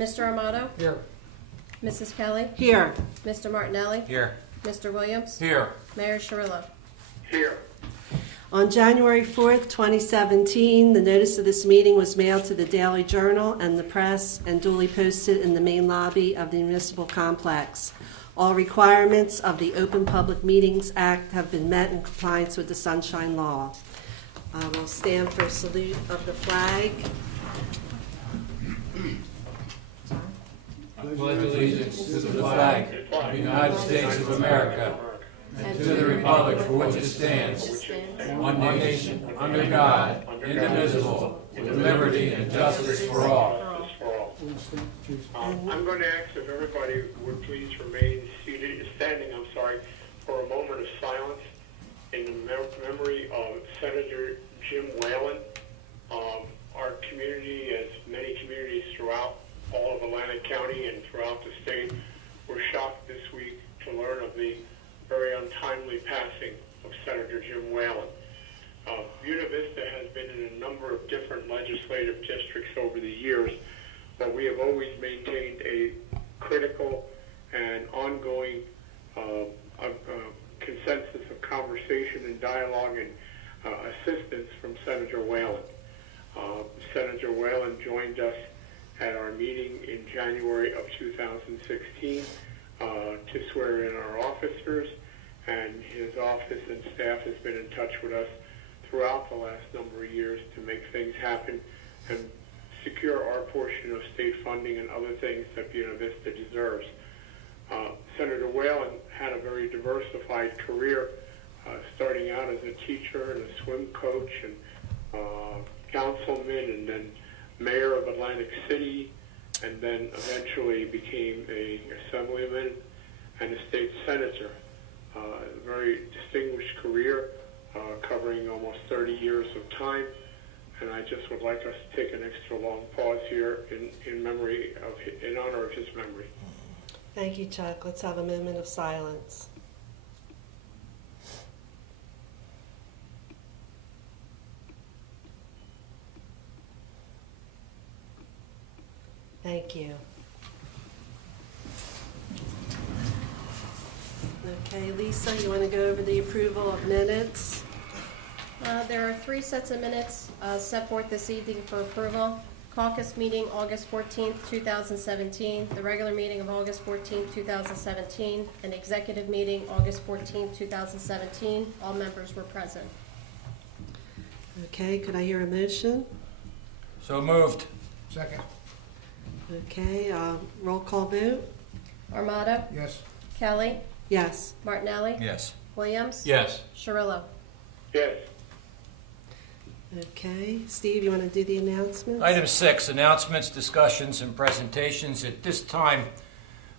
Mr. Amato? Here. Mrs. Kelly? Here. Mr. Martinelli? Here. Mr. Williams? Here. Mayor Sherrillo? Here. On January 4th, 2017, the notice of this meeting was mailed to the Daily Journal and the press and duly posted in the main lobby of the municipal complex. All requirements of the Open Public Meetings Act have been met in compliance with the Sunshine Law. We'll stand for a salute of the flag. I pledge allegiance to the flag of the United States of America and to the republic for which it stands, one nation, under God, indivisible, with liberty and justice for all. I'm going to ask if everybody would please remain standing, for a moment of silence in the memory of Senator Jim Whalen. Our community, as many communities throughout all of Atlantic County and throughout the state, were shocked this week to learn of the very untimely passing of Senator Jim Whalen. Buena Vista has been in a number of different legislative districts over the years, but we have always maintained a critical and ongoing consensus of conversation and dialogue and assistance from Senator Whalen. Senator Whalen joined us at our meeting in January of 2016 to swear in our officers, and his office and staff has been in touch with us throughout the last number of years to make things happen and secure our portion of state funding and other things that Buena Vista deserves. Senator Whalen had a very diversified career, starting out as a teacher and a swim coach and councilman and then mayor of Atlantic City, and then eventually became an assemblyman and a state senator. A very distinguished career, covering almost 30 years of time. And I just would like us to take an extra long pause here in honor of his memory. Thank you, Chuck. Let's have a moment of silence. Thank you. Okay, Lisa, you want to go over the approval of minutes? There are 3 sets of minutes set forth this evening for approval. Caucus meeting August 14th, 2017, the regular meeting of August 14th, 2017, and executive meeting August 14th, 2017. All members were present. Okay, could I hear a motion? So moved. Second. Okay, roll call vote? Armato? Yes. Kelly? Yes. Martinelli? Yes. Williams? Yes. Sherrillo? Yes. Okay, Steve, you want to do the announcements? Item 6, announcements, discussions, and presentations. At this time,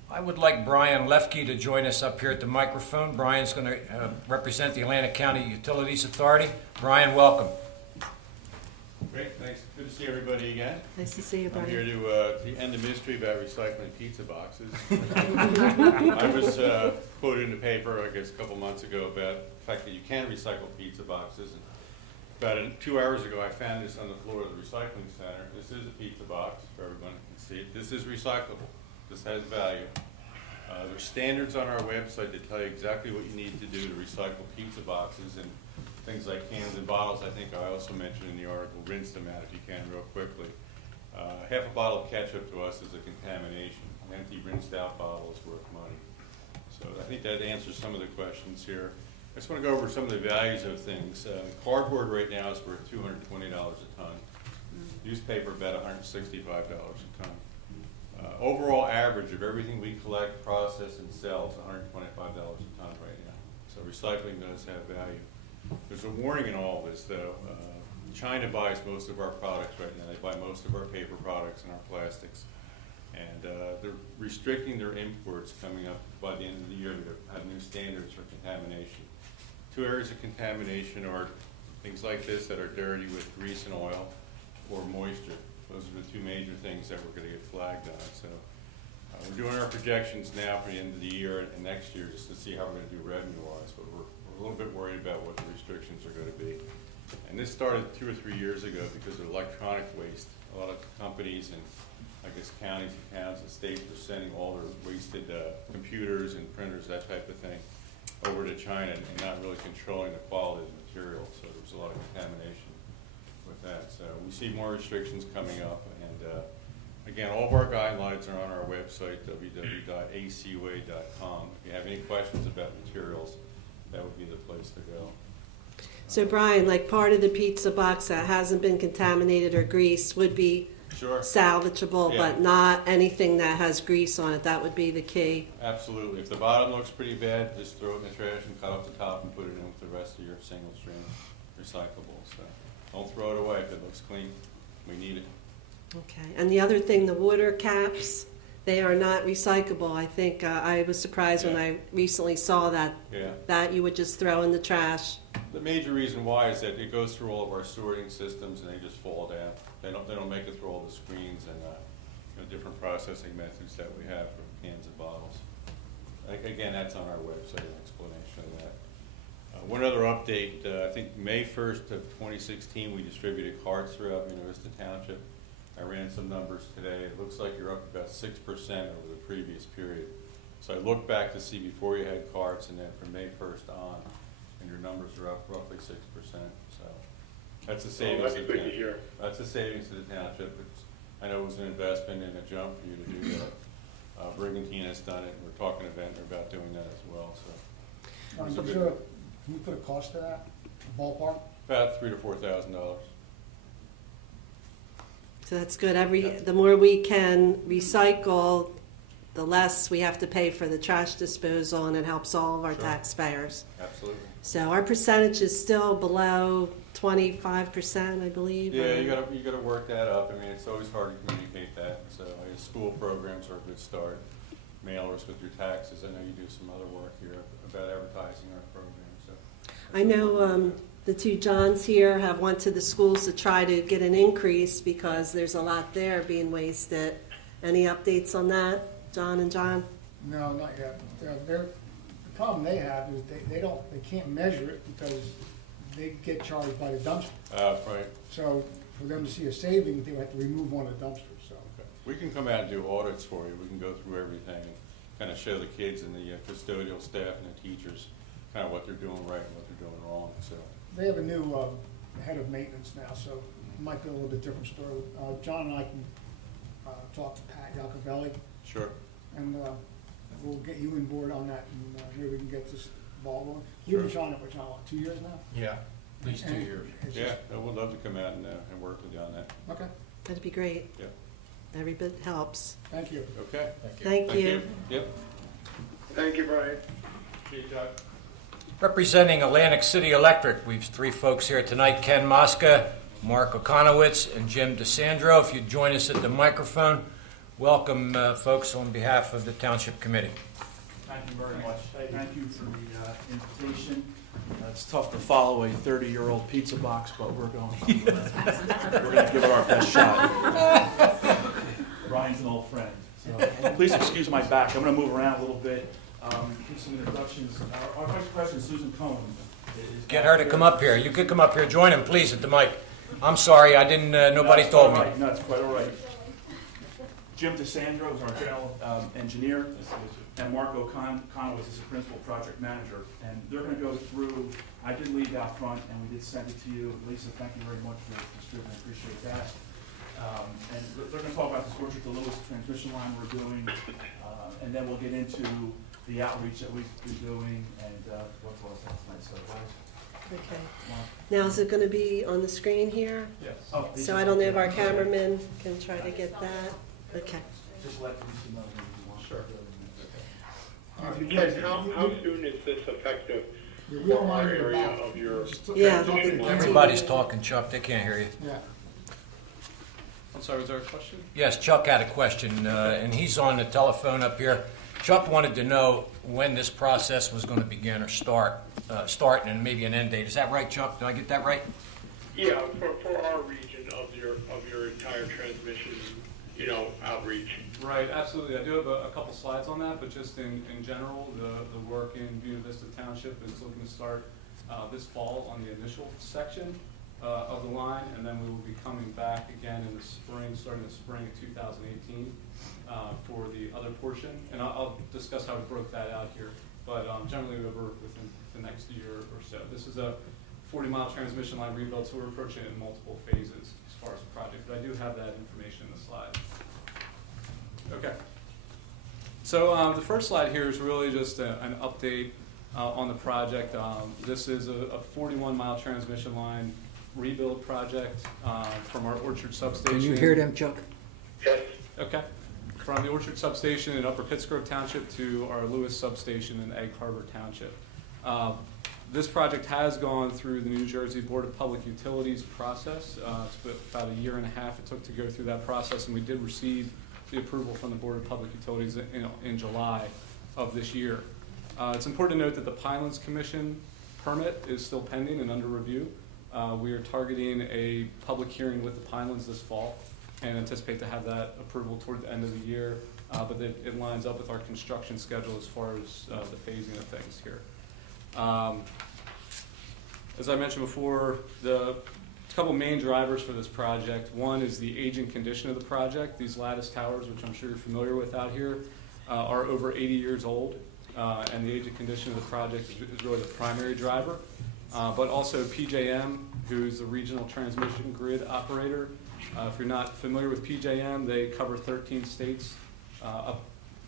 I would like Brian Lefke to join us up here at the microphone. Brian's going to represent the Atlantic County Utilities Authority. Brian, welcome. Great, thanks. Good to see everybody again. Nice to see you, I'm here Brian. to end the mystery about recycling pizza boxes. I was quoted in the paper, I guess, a couple months ago about the fact that you can recycle pizza boxes. And about 2 hours ago, I found this on the floor of the recycling center. This is a pizza box, for everyone can see it. This is recyclable. This has value. There's standards on our website that tell you exactly what you need to do to recycle pizza boxes, and things like cans and bottles. I think I also mentioned in the article, rinse them out if you can real quickly. Half a bottle of ketchup to us is a contamination. An empty rinsed out bottle is worth money. So I think that answers some of the questions here. I just want to go over some of the values of things. Cardboard right now is worth $220 a ton. Newspaper about $165 a ton. Overall average of everything we collect, process, and sell is $125 a ton right now. So recycling does have value. There's a warning in all this, though. China buys most of our products right now. They buy most of our paper products and our plastics. And they're restricting their imports coming up by the end of the year to have new standards for contamination. 2 areas of contamination are things like this that are dirty with grease and oil, or moisture. Those are the 2 major things that we're going to get flagged on. So we're doing our projections now for the end of the year and next year just to see how we're going to do revenue-wise, but we're a little bit worried about what the restrictions are going to be. And this started 2 or 3 years ago because of electronic waste. A lot of companies and I guess counties and towns and states were sending all their wasted computers and printers, that type of thing, over to China and not really controlling the quality of the material. So there was a lot of contamination with that. So we see more restrictions coming up. And again, all of our guidelines are on our website, www.acwa.com. If you have any questions about materials, that would be the place to go. So Brian, like part of the pizza box that hasn't been contaminated or greased would be Sure. salvageable, Yeah. but not anything that has grease on it. That would be the key. Absolutely. If the bottom looks pretty bad, just throw it in the trash and cut off the top and put it in with the rest of your single stream recyclables. So don't throw it away if it looks clean. We need it. Okay. And the other thing, the water caps, they are not recyclable. I think I was surprised when I recently saw that that you would just throw in the trash. The major reason why is that it goes through all of our sorting systems and they just fall down. They don't make it through all the screens and different processing methods that we have for cans and bottles. Again, that's on our website, an explanation of that. One other update, I think May 1st of 2016, we distributed cards throughout Vista Township. I ran some numbers today. It looks like you're up about 6% over the previous period. So I looked back to see before you had cards, and then from May 1st on, and your numbers are up roughly 6%. So that's a savings. That's good to hear. That's a savings to the township. I know it was an investment and a jump for you to do that. Brigantine has done it, and we're talking to Ventnor about doing that as well. So Can you put a cost to that, a ballpark? about $3,000 to $4,000. So that's good. The more we can recycle, the less we have to pay for the trash disposal, and it helps all of our Sure. taxpayers. Absolutely. So our percentage is still below 25%, I believe. Yeah, you gotta work that up. I mean, it's always hard to communicate that. So school programs are a good start. Mailers with your taxes. I know you do some other work here about advertising our program. So I know the two Johns here have went to the schools to try to get an increase because there's a lot there being wasted. Any updates on that, John and John? No, not yet. The problem they have is they can't measure it because they get charged by the dumpster. right. So for them to see a savings, they have to remove one of the dumpsters, so. Okay. We can come out and do audits for you. We can go through everything and kind of show the kids and the custodial staff and the teachers kind of what they're doing right and what they're doing wrong. So They have a new head of maintenance now, so it might be a little bit different story. John and I can talk to Pat Iacovelli, sure. and we'll get you on board on that, and maybe we can get this ball rolling. You've been trying it for, John, what, 2 years now? Yeah, at least 2 years. It's Yeah, just- I would love to come out and work with you on that. Okay, That'd be great. Yeah. Every bit helps. thank you. Okay. Thank you. Yep. Thank you, Brian. Okay, Doug. Representing Atlantic City Electric, we've 3 folks here tonight, Ken Mosca, Mark Okonowitz, and Jim DeSandro. If you'd join us at the microphone, welcome folks on behalf of the Township Committee. Thank you very much. Thank you for the invitation. It's tough to follow a 30-year-old pizza box, but we're going to give it our best shot. Brian's an old friend. So please excuse my back. I'm going to move around a little bit. Give some introductions. Our Vice President, Susan Cohen. Get her to come up here. You could come up here. Join him, please, at the mic. I'm sorry, I didn't, nobody told me. No, it's quite all right. Jim DeSandro is our general engineer, and Mark Okonowitz is the principal project manager. And they're going to go through, I did leave out front, and we did send it to you. Lisa, thank you very much for distributing, I appreciate that. And they're going to talk about the Scorcher to Lewis transmission line we're doing, and then we'll get into the outreach that we've been doing and what's last night. So, guys. Okay. Now, is it going to be on the screen here? Yes. Oh, So I don't know if our cameraman can try to get that. Okay. Just let Lisa know if you want. Sure. Ken, how soon is this effective You're for real our minded area about. of your? Yeah. Everybody's talking, Chuck. They can't hear you. Yeah. I'm sorry, was there a question? Yes, Chuck had a question, and he's on the telephone up here. Chuck wanted to know when this process was going to begin or start and maybe an end date. Is that right, Chuck? Did I get that right? Yeah, for our region of your entire transmission, outreach. Right, absolutely. I do have a couple slides on that, but just in general, the work in Buena Vista Township is looking to start this fall on the initial section. of the line, and then we will be coming back again in the spring, starting the spring of 2018 for the other portion. And I'll discuss how we broke that out here, but generally over within the next year or so. This is a 40-mile transmission line rebuild, so we're approaching it in multiple phases as far as the project, but I do have that information in the slide. Okay. So the first slide here is really just an update on the project. This is a 41-mile transmission line rebuild project from our Orchard substation. Can you hear them, Chuck? Yes. Okay. From the Orchard substation in Upper Pittsgrove Township to our Lewis substation in Egg Harbor Township. This project has gone through the New Jersey Board of Public Utilities process. It's about a year and a half it took to go through that process, and we did receive the approval from the Board of Public Utilities in July of this year. It's important to note that the Pinelands Commission permit is still pending and under review. We are targeting a public hearing with the Pinelands this fall and anticipate to have that approval toward the end of the year, but it lines up with our construction schedule as far as the phasing of things here. As I mentioned before, the couple main drivers for this project. One is the aging condition of the project. These lattice towers, which I'm sure you're familiar with out here, are over 80 years old, and the aging condition of the project is really the primary driver. But also PJM, who's the regional transmission grid operator. If you're not familiar with PJM, they cover 13 states, up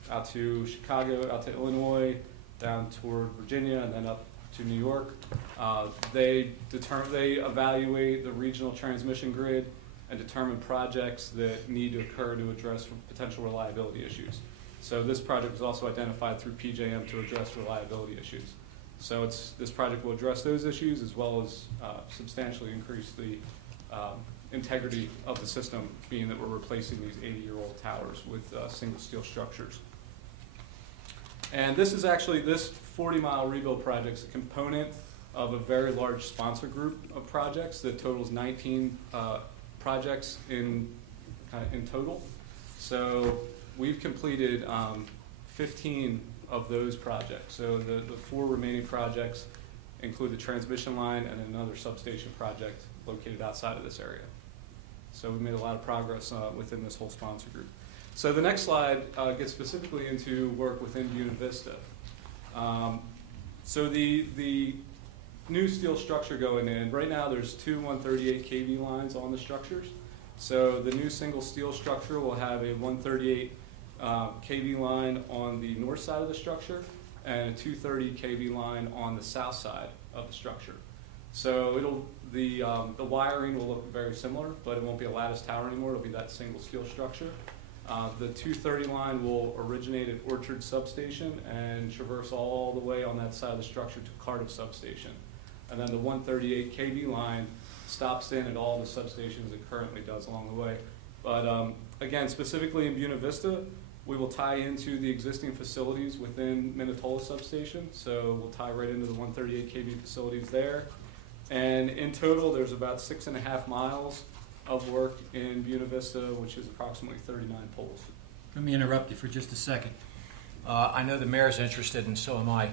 out to Chicago, out to Illinois, down toward Virginia, and then up to New York. They evaluate the regional transmission grid and determine projects that need to occur to address potential reliability issues. So this project was also identified through PJM to address reliability issues. So this project will address those issues as well as substantially increase the integrity of the system, being that we're replacing these 80-year-old towers with single steel structures. And this is actually, this 40-mile rebuild project is a component of a very large sponsor group of projects that totals 19 projects in total. So we've completed 15 of those projects. So the 4 remaining projects include the transmission line and another substation project located outside of this area. So we've made a lot of progress within this whole sponsor group. So the next slide gets specifically into work within Buena Vista. So the new steel structure going in, right now there's 2 138 kV lines on the structures. So the new single steel structure will have a 138 kV line on the north side of the structure and a 230 kV line on the south side of the structure. So the wiring will look very similar, but it won't be a lattice tower anymore. It'll be that single steel structure. The 230 line will originate at Orchard Substation and traverse all the way on that side of the structure to Cardiff Substation. And then the 138 kV line stops in at all the substations it currently does along the way. But again, specifically in Buena Vista, we will tie into the existing facilities within Minatola Substation. So we'll tie right into the 138 kV facilities there. And in total, there's about 6.5 miles of work in Buena Vista, which is approximately 39 poles. Let me interrupt you for just a second. I know the mayor's interested, and so am I.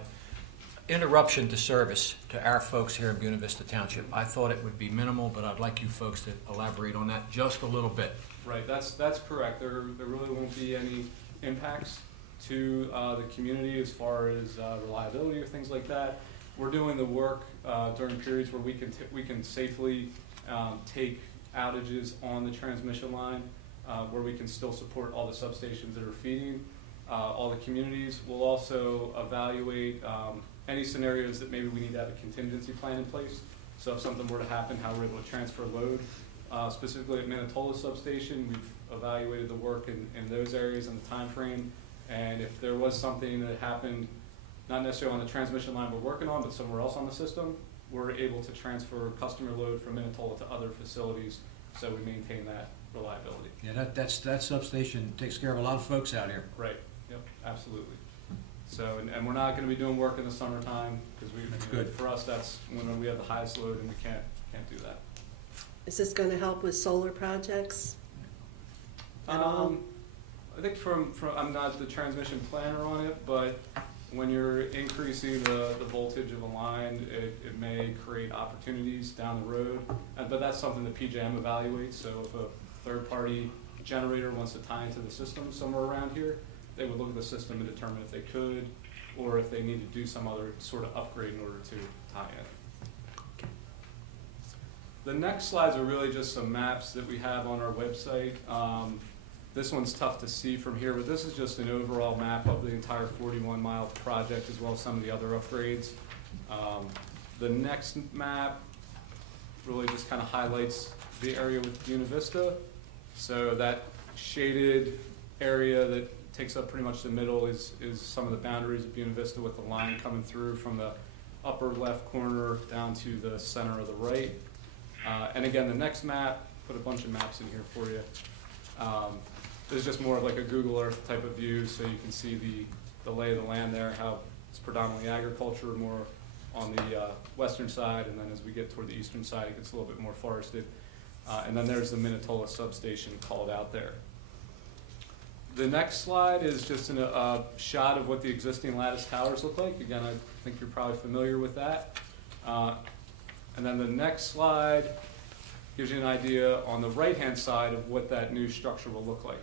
Interruption to service to our folks here in Buena Vista Township. I thought it would be minimal, but I'd like you folks to elaborate on that just a little bit. Right, that's correct. There really won't be any impacts to the community as far as reliability or things like that. We're doing the work during periods where we can safely take outages on the transmission line, where we can still support all the substations that are feeding all the communities. We'll also evaluate any scenarios that maybe we need to have a contingency plan in place. So if something were to happen, how we're able to transfer load. Specifically at Minatola Substation, we've evaluated the work in those areas and the time frame. And if there was something that happened, not necessarily on the transmission line we're working on, but somewhere else on the system, we're able to transfer customer load from Minatola to other facilities, so we maintain that reliability. Yeah, that substation takes care of a lot of folks out here. Right. Yep. Absolutely. So, and we're not going to be doing work in the summertime because That's good. For us, that's when we have the highest load, and we can't do that. Is this going to help with solar projects? I think from I'm not the transmission planner on it, but when you're increasing the voltage of a line, it may create opportunities down the road, but that's something that PJM evaluates. So if a third-party generator wants to tie into the system somewhere around here, they would look at the system and determine if they could, or if they need to do some other sort of upgrade in order to tie in. The next slides are really just some maps that we have on our website. This one's tough to see from here, but this is just an overall map of the entire 41-mile project, as well as some of the other upgrades. The next map really just kind of highlights the area with Buena Vista. So that shaded area that takes up pretty much the middle is some of the boundaries of Buena Vista, with the line coming through from the upper left corner down to the center of the right. And again, the next map, put a bunch of maps in here for you. This is just more of like a Google Earth type of view, so you can see the lay of the land there, how it's predominantly agriculture, more on the western side, and then as we get toward the eastern side, it gets a little bit more forested. And then there's the Minatola substation called out there. The next slide is just a shot of what the existing lattice towers look like. Again, I think you're probably familiar with that. And then the next slide gives you an idea on the right-hand side of what that new structure will look like.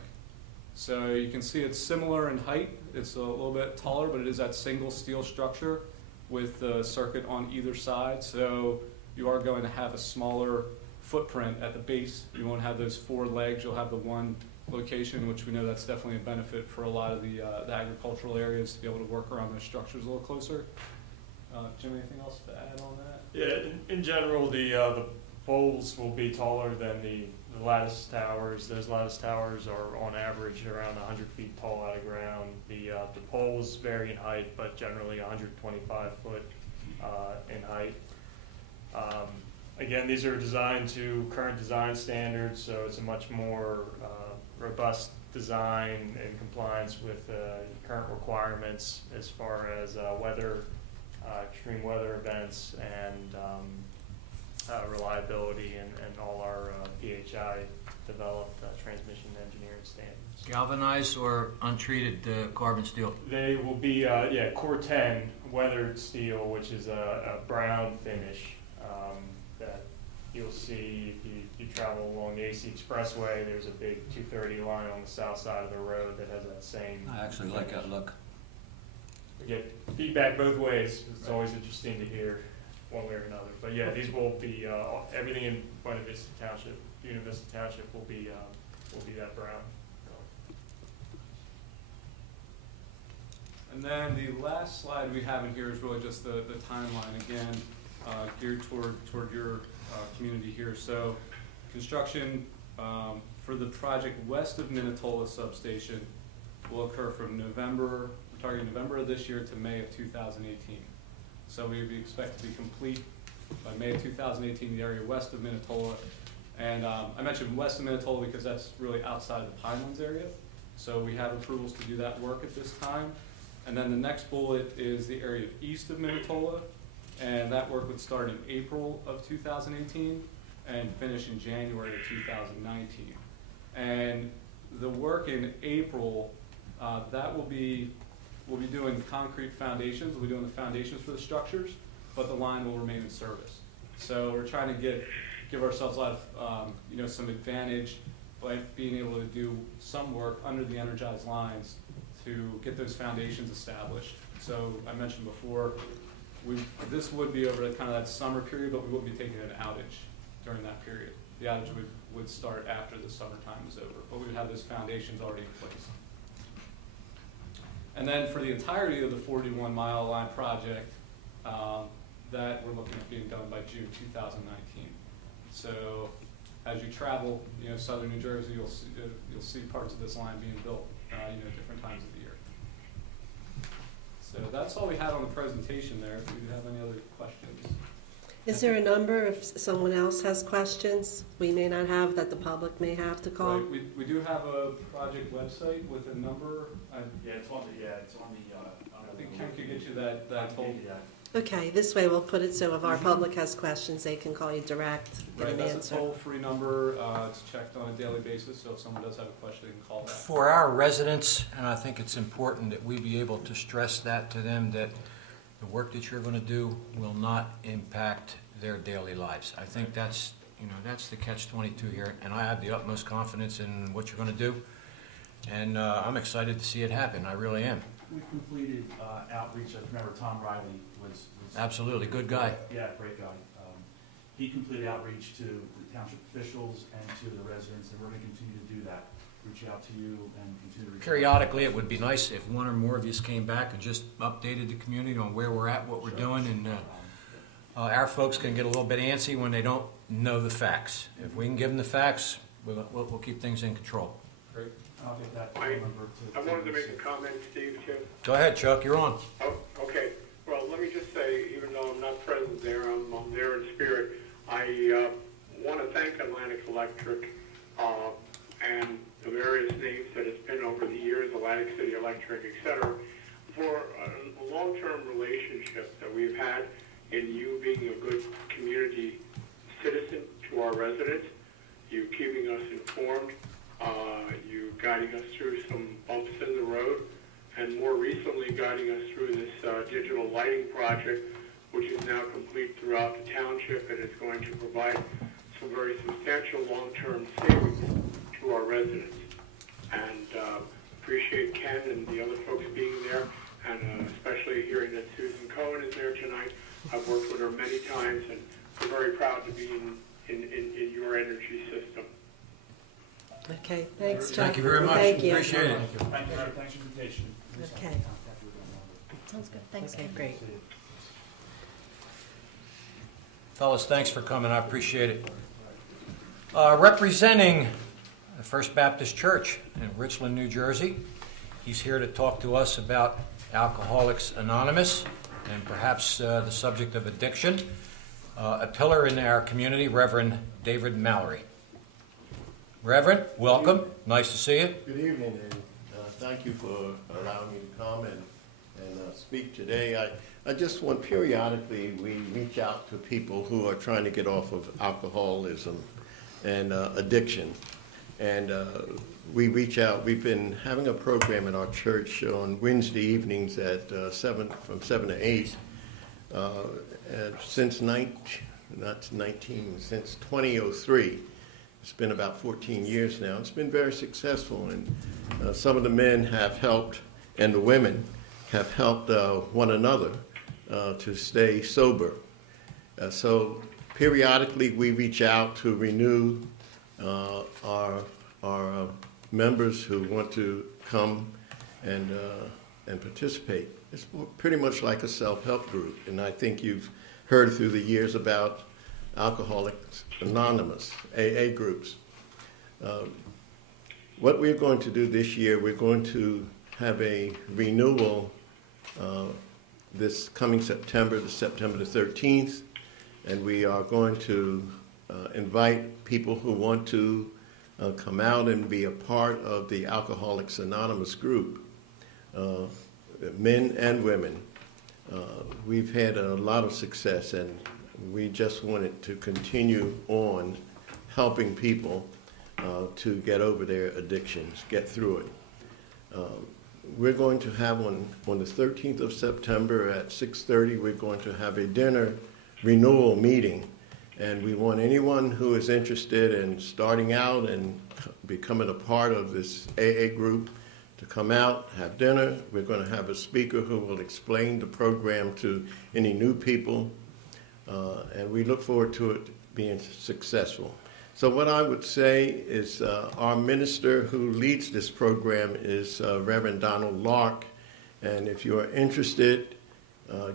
So you can see it's similar in height. It's a little bit taller, but it is that single steel structure with the circuit on either side. So you are going to have a smaller footprint at the base. You won't have those 4 legs. You'll have the one location, which we know that's definitely a benefit for a lot of the agricultural areas, to be able to work around those structures a little closer. Jim, anything else to add on that? Yeah, in general, the poles will be taller than the lattice towers. Those lattice towers are on average around 100 feet tall out of ground. The poles vary in height, but generally 125 foot in height. Again, these are designed to current design standards, so it's a much more robust design in compliance with current requirements as far as weather, extreme weather events, and reliability, and all our PHI developed transmission engineering standards. Galvanized or untreated carbon steel? They will be, Core 10 weathered steel, which is a brown finish that you'll see if you travel along the AC Expressway. There's a big 230 line on the south side of the road that has that same I actually like that look. We get feedback both ways. It's always interesting to hear one way or another. But yeah, these will be everything in Buena Vista Township will be that brown. And then the last slide we have in here is really just the timeline, again, geared toward your community here. So construction for the project west of Minatola substation will occur from November, we're targeting November of this year to May of 2018. So we expect to be complete by May of 2018, the area west of Minatola. And I mentioned west of Minatola because that's really outside of the Pinelands area. So we have approvals to do that work at this time. And then the next bullet is the area east of Minatola, and that work would start in April of 2018 and finish in January of 2019. And the work in April, we'll be doing concrete foundations. We'll be doing the foundations for the structures, but the line will remain in service. So we're trying to give ourselves a lot of some advantage by being able to do some work under the energized lines to get those foundations established. So I mentioned before, this would be over kind of that summer period, but we wouldn't be taking an outage during that period. The outage would start after the summertime is over, but we would have those foundations already in place. And then for the entirety of the 41-mile line project, that we're looking at being done by June 2019. So as you travel, southern New Jersey, you'll see parts of this line being built, different times of the year. So that's all we had on the presentation there. If you have any other questions. Is there a number if someone else has questions we may not have that the public may have to call? Right. We do have a project website with a number. It's on the. I think Kim could get you that toll. Okay, this way we'll put it so if our public has questions, they can call you direct, get Right, an that's a answer. toll-free number. It's checked on a daily basis, so if someone does have a question, they can call that. For our residents, and I think it's important that we be able to stress that to them, that the work that you're going to do will not impact their daily lives. I think that's the catch-22 here, and I have the utmost confidence in what you're going to do, and I'm excited to see it happen. I really am. We've completed outreach. I remember Tom Riley was Absolutely, good guy. Yeah, great guy. He completed outreach to the township officials and to the residents, and we're going to continue to do that. Reach out to you and continue to reach out. Periodically, it would be nice if one or more of you came back and just updated the community on where we're at, what we're doing, and our folks can get a little bit antsy when they don't know the facts. If we can give them the facts, we'll keep things in control. Great. I'll get that I number to. I wanted to make a comment, Steve, too. Go ahead, Chuck, you're on. Oh, okay. Well, let me just say, even though I'm not present there, I'm there in spirit. I want to thank Atlantic Electric and the various names that it's been over the years, Atlantic City Electric, et cetera, for a long-term relationship that we've had in you being a good community citizen to our residents, you keeping us informed, you guiding us through some bumps in the road, and more recently guiding us through this digital lighting project, which is now complete throughout the township and is going to provide some very substantial long-term savings to our residents. And appreciate Ken and the other folks being there, and especially hearing that Susan Cohen is there tonight. I've worked with her many times, and we're very proud to be in your energy system. Okay, thanks, Chuck. Thank you very much. Thank you. Appreciate it. Thank you for your invitation. Okay. Sounds good, thanks. Okay, great. Fellas, thanks for coming. I appreciate it. Representing the First Baptist Church in Richland, New Jersey, he's here to talk to us about Alcoholics Anonymous and perhaps the subject of addiction. A pillar in our community, Reverend David Mallory. Reverend, welcome. Nice to see you. Good evening, and thank you for allowing me to come and speak today. I just want, periodically, we reach out to people who are trying to get off of alcoholism and addiction. And we reach out. We've been having a program in our church on Wednesday evenings at from 7 to 8 since 2003. It's been about 14 years now. It's been very successful, and some of the men have helped, and the women have helped one another to stay sober. So periodically we reach out to renew our members who want to come and participate. It's pretty much like a self-help group, and I think you've heard through the years about Alcoholics Anonymous, AA groups. What we're going to do this year, we're going to have a renewal this coming September, September the 13th, and we are going to invite people who want to come out and be a part of the Alcoholics Anonymous group, men and women. We've had a lot of success, and we just wanted to continue on helping people to get over their addictions, get through it. We're going to have on the 13th of September at 6:30, we're going to have a dinner renewal meeting, and we want anyone who is interested in starting out and becoming a part of this AA group to come out, have dinner. We're going to have a speaker who will explain the program to any new people, and we look forward to it being successful. So what I would say is our minister who leads this program is Reverend Donald Lark, and if you are interested,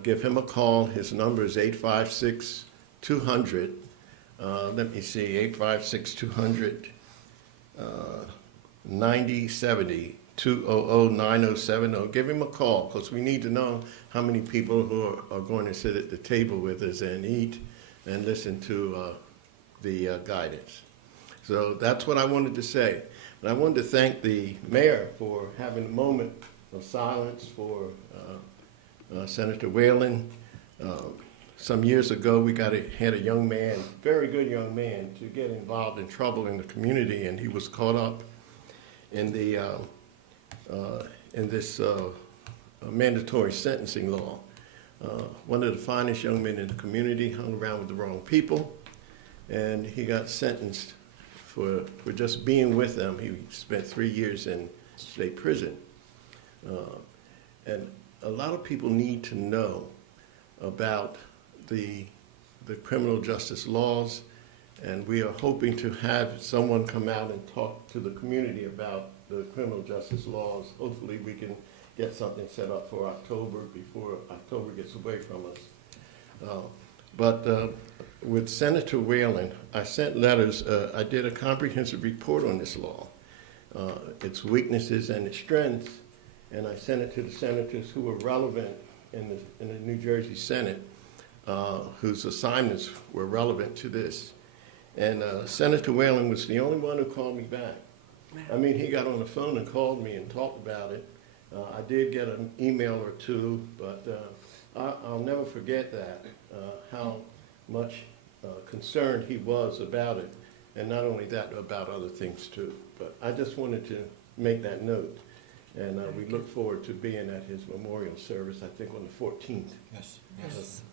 give him a call. His number is 856-200. Let me see, 856-200-9070. 200-9070. Give him a call, because we need to know how many people who are going to sit at the table with us and eat and listen to the guidance. So that's what I wanted to say. And I wanted to thank the mayor for having a moment of silence for Senator Whalen. Some years ago, we had a young man, very good young man, to get involved in trouble in the community, and he was caught up in this mandatory sentencing law. One of the finest young men in the community hung around with the wrong people, and he got sentenced for just being with them. He spent 3 years in state prison. And a lot of people need to know about the criminal justice laws, and we are hoping to have someone come out and talk to the community about the criminal justice laws. Hopefully we can get something set up for October before October gets away from us. But with Senator Whalen, I sent letters. I did a comprehensive report on this law, its weaknesses and its strengths, and I sent it to the senators who were relevant in the New Jersey Senate, whose assignments were relevant to this. And Senator Whalen was the only one who called me back. I mean, he got on the phone and called me and talked about it. I did get an email or two, but I'll never forget that, how much concerned he was about it. And not only that, about other things too. But I just wanted to make that note. And we look forward to being at his memorial service, I think on the 14th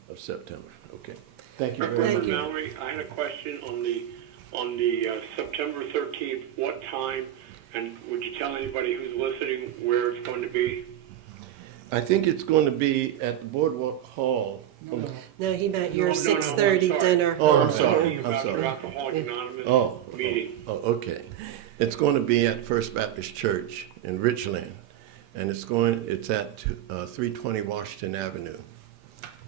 of September. Okay. Thank you very much. Thank you. Mallory, I had a question on the September 13th, what time, and would you tell anybody who's listening where it's going to be? I think it's going to be at the Boardwalk Hall. No, he meant your No, 6:30 I'm dinner. Oh, I'm sorry. About I'm sorry. your Alcoholics Anonymous meeting. Oh, okay. It's going to be at First Baptist Church in Richland, and it's at 320 Washington Avenue,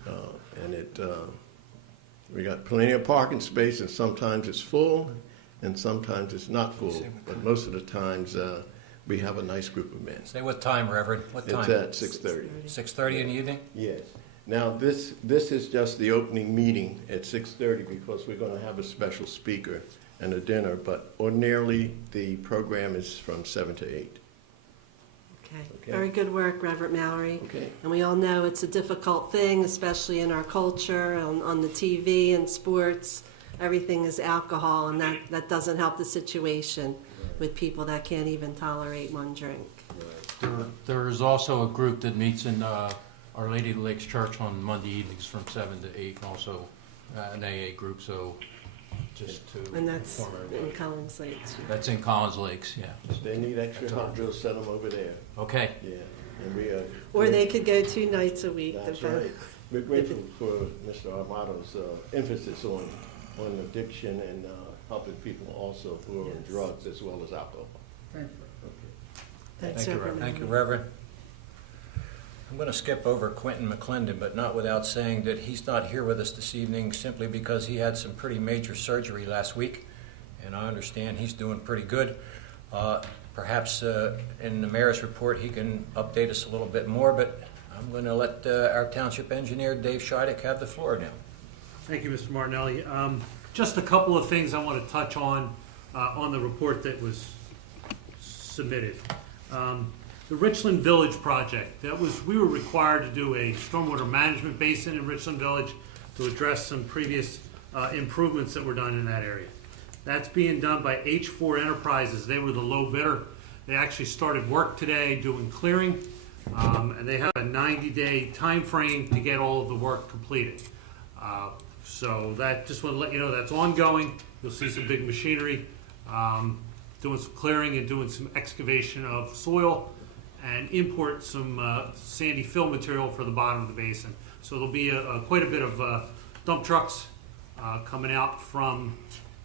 and we got plenty of parking space, and sometimes it's full, and sometimes it's not full. But most of the times, we have a nice group of men. Say what time, Reverend? What time? It's at 6:30. 6:30 in the evening? Yes. Now, this is just the opening meeting at 6:30 because we're going to have a special speaker and a dinner, but ordinarily the program is from 7 to 8. Okay. Very good work, Reverend Mallory. Okay. And we all know it's a difficult thing, especially in our culture, on the TV and sports. Everything is alcohol, and that doesn't help the situation with people that can't even tolerate one drink. There is also a group that meets in Our Lady of the Lakes Church on Monday evenings from 7 to 8, and also an AA group, so just to And that's inform everybody. in Collins Lakes. That's in Collins Lakes, yeah. If they need extra hot drills, send them over there. Okay. Yeah. And we are. Or they could go 2 nights a week. That's depend- right. We're grateful for Mr. Armato's emphasis on addiction and helping people also who are on drugs as well as alcohol. Thank you. That's Thank you, Reverend Thank you, Mallory. Reverend. I'm going to skip over Quentin McClendon, but not without saying that he's not here with us this evening simply because he had some pretty major surgery last week, and I understand he's doing pretty good. Perhaps in the mayor's report he can update us a little bit more, but I'm going to let our township engineer, Dave Scheidek, have the floor now. Thank you, Mr. Martinelli. Just a couple of things I want to touch on the report that was submitted. The Richland Village project, we were required to do a stormwater management basin in Richland Village to address some previous improvements that were done in that area. That's being done by H4 Enterprises. They were the low bidder. They actually started work today doing clearing, and they have a 90-day time frame to get all of the work completed. So that, just want to let you know, that's ongoing. You'll see some big machinery doing some clearing and doing some excavation of soil and import some sandy fill material for the bottom of the basin. So there'll be quite a bit of dump trucks coming out from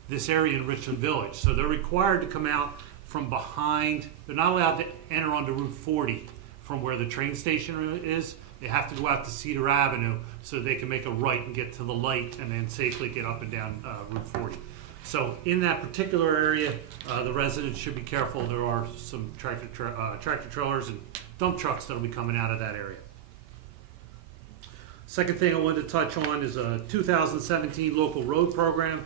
this area in Richland Village. So they're required to come out from behind. They're not allowed to enter onto Route 40 from where the train station is. They have to go out to Cedar Avenue so they can make a right and get to the light and then safely get up and down Route 40. So in that particular area, the residents should be careful. There are some tractor trailers and dump trucks that will be coming out of that area. Second thing I wanted to touch on is a 2017 local road program.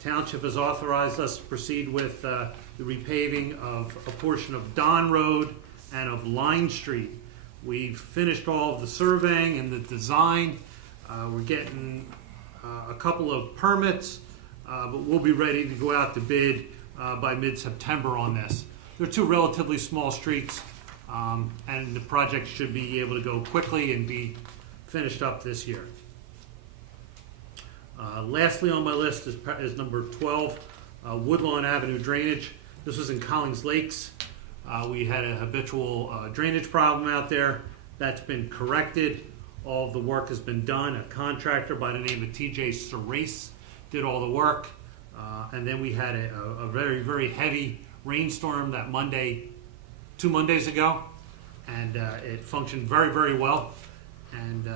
Township has authorized us to proceed with the repaving of a portion of Don Road and of Line Street. We've finished all of the surveying and the design. We're getting a couple of permits, but we'll be ready to go out to bid by mid-September on this. They're two relatively small streets, and the project should be able to go quickly and be finished up this year. Lastly on my list is number 12, Woodlawn Avenue drainage. This was in Collins Lakes. We had a habitual drainage problem out there. That's been corrected. All of the work has been done. A contractor by the name of TJ Cerace did all the work. And then we had a very, very heavy rainstorm that Monday, 2 Mondays ago. And it functioned very, very well. And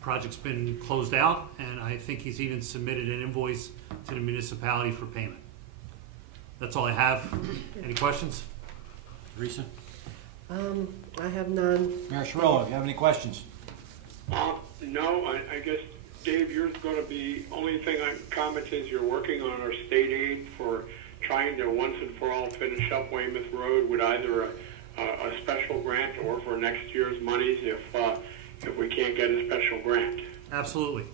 project's been closed out. And I think he's even submitted an invoice to the municipality for payment. That's all I have. Any questions? Teresa? I have none. Mayor Cirillo, you have any questions? No, I guess, Dave, you're going to be, only thing I comment is you're working on our state aid for trying to once and for all finish up Weymouth Road with either a special grant or for next year's monies if we can't get a special grant. Absolutely.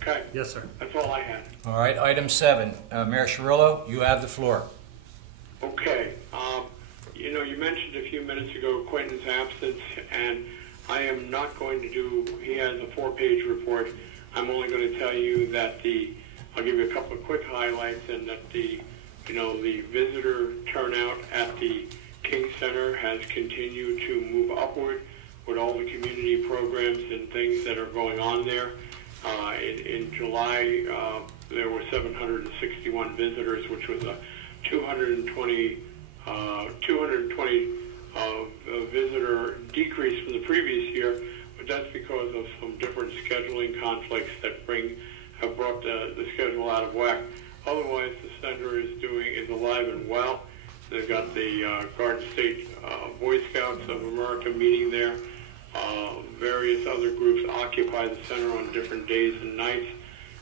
Okay. Yes, sir. That's all I had. All right, item 7. Mayor Cirillo, you have the floor. Okay. You mentioned a few minutes ago Quentin's absence, and I am not going to do, he has a 4-page report. I'm only going to tell you that I'll give you a couple of quick highlights, and that the visitor turnout at the King Center has continued to move upward with all the community programs and things that are going on there. In July, there were 761 visitors, which was a 220 visitor decrease from the previous year, but that's because of some different scheduling conflicts that have brought the schedule out of whack. Otherwise, the center is alive and well. They've got the Garden State Boy Scouts of America meeting there. Various other groups occupy the center on different days and nights.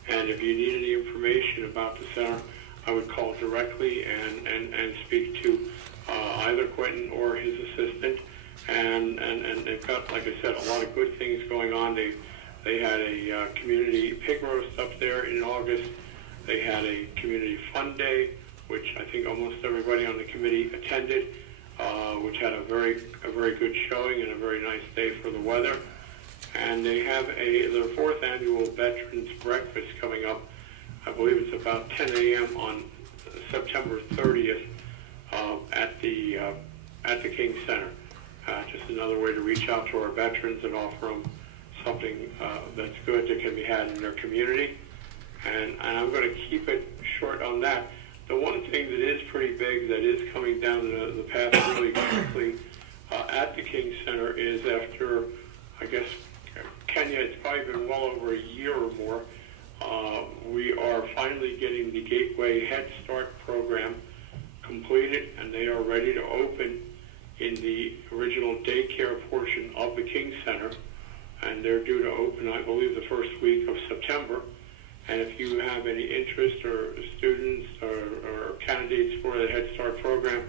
And if you need any information about the center, I would call directly and speak to either Quentin or his assistant. And they've got, like I said, a lot of good things going on. They had a community pig roast up there in August. They had a community fun day, which I think almost everybody on the committee attended, which had a very good showing and a very nice day for the weather. And they have their 4th annual Veterans Breakfast coming up. I believe it's about 10 a.m. on September 30th at the King Center. Just another way to reach out to our veterans and offer them something that's good that can be had in their community. And I'm going to keep it short on that. The one thing that is pretty big that is coming down the path really quickly at the King Center is after, I guess, Kenya, it's probably been well over a year or more, we are finally getting the Gateway Head Start program completed, and they are ready to open in the original daycare portion of the King Center, and they're due to open, I believe, the first week of September. And if you have any interest or students or candidates for the Head Start program,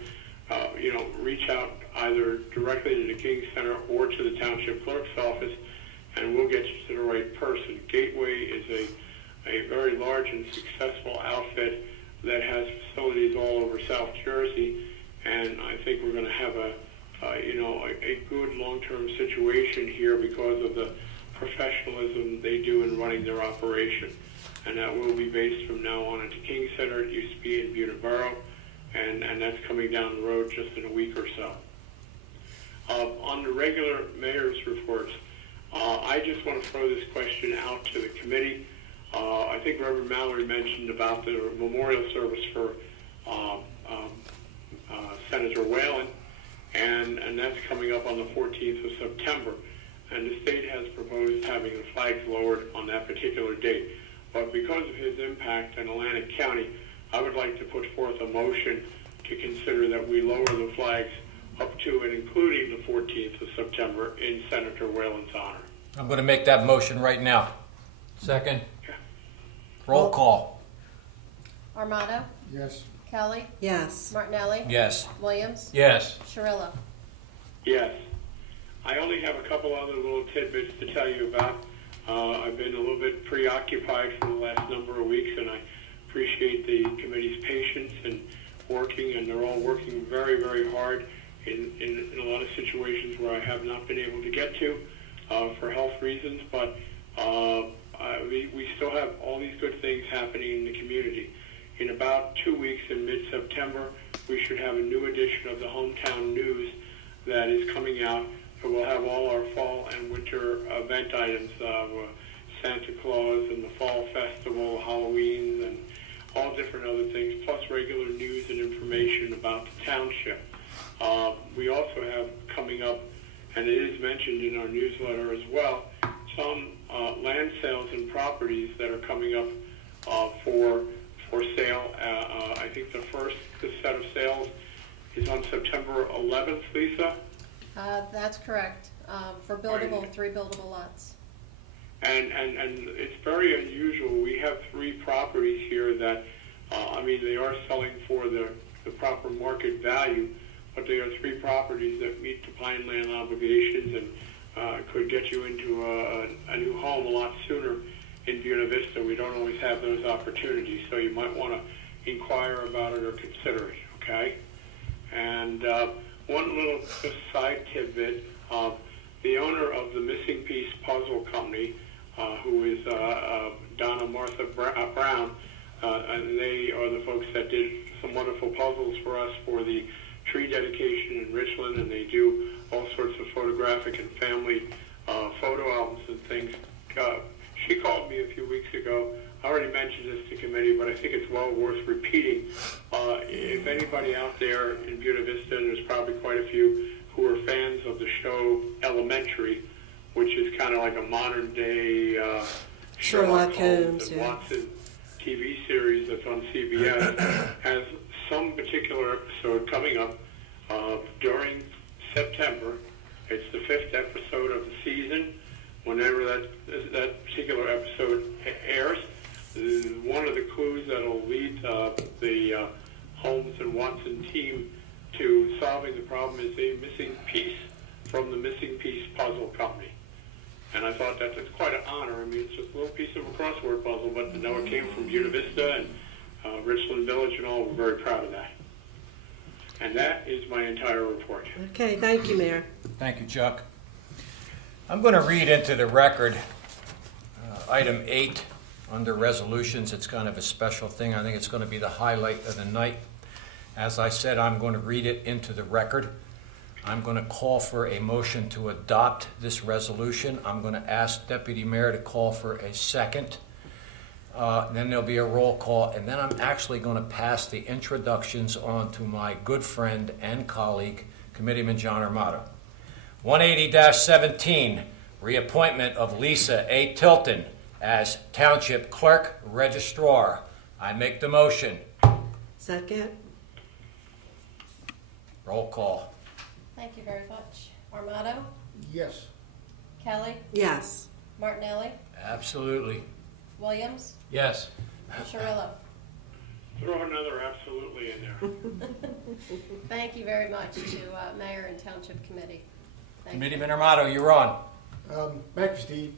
reach out either directly to the King Center or to the Township Clerk's office, and we'll get you to the right person. Gateway is a very large and successful outfit that has facilities all over South Jersey, and I think we're going to have a good long-term situation here because of the professionalism they do in running their operation. And that will be based from now on at the King Center. It used to be in Buena Borough, and that's coming down the road just in a week or so. On the regular mayor's reports, I just want to throw this question out to the committee. I think Reverend Mallory mentioned about the memorial service for Senator Whalen, and that's coming up on the 14th of September. And the state has proposed having the flags lowered on that particular date. But because of his impact in Atlantic County, I would like to put forth a motion to consider that we lower the flags up to and including the 14th of September in Senator Whalen's honor. I'm going to make that motion right now. Second. Roll call. Armato? Yes. Kelly? Yes. Martinelli? Yes. Williams? Yes. Cirillo? Yes. I only have a couple other little tidbits to tell you about. I've been a little bit preoccupied for the last number of weeks, and I appreciate the committee's patience and working, and they're all working very, very hard in a lot of situations where I have not been able to get to for health reasons, but we still have all these good things happening in the community. In about 2 weeks, in mid-September, we should have a new edition of the Hometown News that is coming out. We'll have all our fall and winter event items, Santa Claus and the Fall Festival, Halloween, and all different other things, plus regular news and information about the township. We also have coming up, and it is mentioned in our newsletter as well, some land sales and properties that are coming up for sale. I think the first set of sales is on September 11th, Lisa? That's correct, for buildable, 3 buildable lots. And it's very unusual. We have 3 properties here that, they are selling for the proper market value, but they are 3 properties that meet the Pineland obligations and could get you into a new home a lot sooner in Buena Vista. We don't always have those opportunities, so you might want to inquire about it or consider it, okay? And one little just side tidbit, the owner of the Missing Piece Puzzle Company, who is Donna Martha Brown, and they are the folks that did some wonderful puzzles for us for the tree dedication in Richland, and they do all sorts of photographic and family photo albums and things. She called me a few weeks ago. I already mentioned this to committee, but I think it's well worth repeating. If anybody out there in Buena Vista, and there's probably quite a few who are fans of the show Elementary, which is kind of like a modern-day Sherlock Holmes and Watson TV series that's on CBS, has some particular episode coming up during September. It's the 5th episode of the season. Whenever that particular episode airs, one of the clues that will lead the Holmes and Watson team to solving the problem is a missing piece from the Missing Piece Puzzle Company. And I thought that's quite an honor. It's just a little piece of a crossword puzzle, but to know it came from Buena Vista and Richland Village and all, we're very proud of that. And that is my entire report. Okay, thank you, Mayor. Thank you, Chuck. I'm going to read into the record item 8 under resolutions. It's kind of a special thing. I think it's going to be the highlight of the night. As I said, I'm going to read it into the record. I'm going to call for a motion to adopt this resolution. I'm going to ask Deputy Mayor to call for a second. Then there'll be a roll call, and then I'm actually going to pass the introductions on to my good friend and colleague, Committeeman John Armato. 180-17, reappointment of Lisa A. Tilton as Township Clerk Registrar. I make the motion. Second? Roll call. Thank you very much. Armato? Yes. Kelly? Yes. Martinelli? Absolutely. Williams? Yes. Cirillo? Throw another absolutely in there. Thank you very much to Mayor and Township Committee. Thank you. Committeeman Armato, you're on. Thank you, Steve.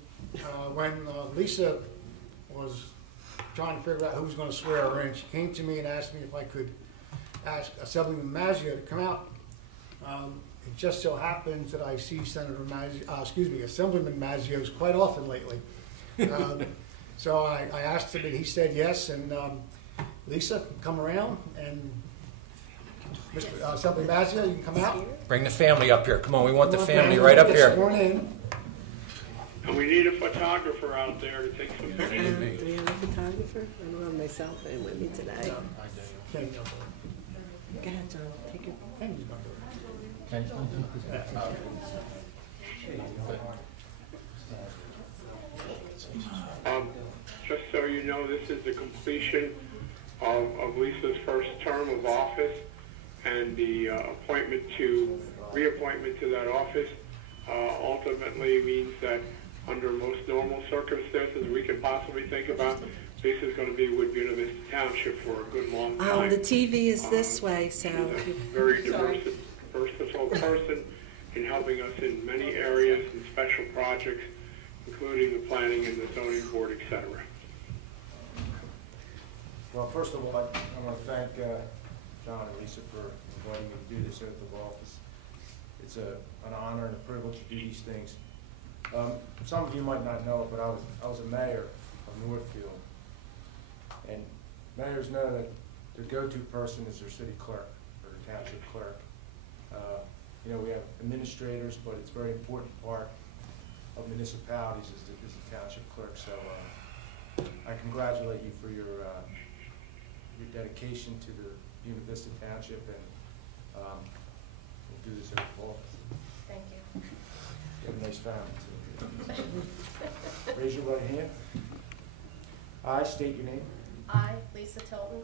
When Lisa was trying to figure out who was going to swear her in, she came to me and asked me if I could ask Assemblyman Mazzio to come out. It just so happens that I see Assemblyman Mazzio's quite often lately. So I asked him, and he said yes. And Lisa, come around, and Mr. Assemblyman Mazzio, you can come out. Bring the family up here. Come on, we want the family right up here. Sworn in. And we need a photographer out there to take some Do pictures. we have a photographer? I don't have my cell phone with me today. Go ahead, John. Take your... Just so you know, this is the completion of Lisa's first term of office, and the reappointment to that office ultimately means that under most normal circumstances we could possibly think about, Lisa's going to be with Buena Vista Township for a good long time. The TV is this way, so... She's a very versatile person in helping us in many areas and special projects, including including the planning and the zoning board, etc. Well, first of all, I want to thank John and Lisa for inviting me to do this oath of office. It's an honor and a privilege to do these things. Some of you might not know it, but I was a mayor of Northfield. And mayors know that their go-to person is their city clerk or their township clerk. We have administrators, but it's a very important part of municipalities is the township clerk. So I congratulate you for your dedication to the Buena Vista Township, and we'll do this oath of office. Thank you. You have a nice family, too. Raise your right hand. I state your name. I, Lisa Tilton,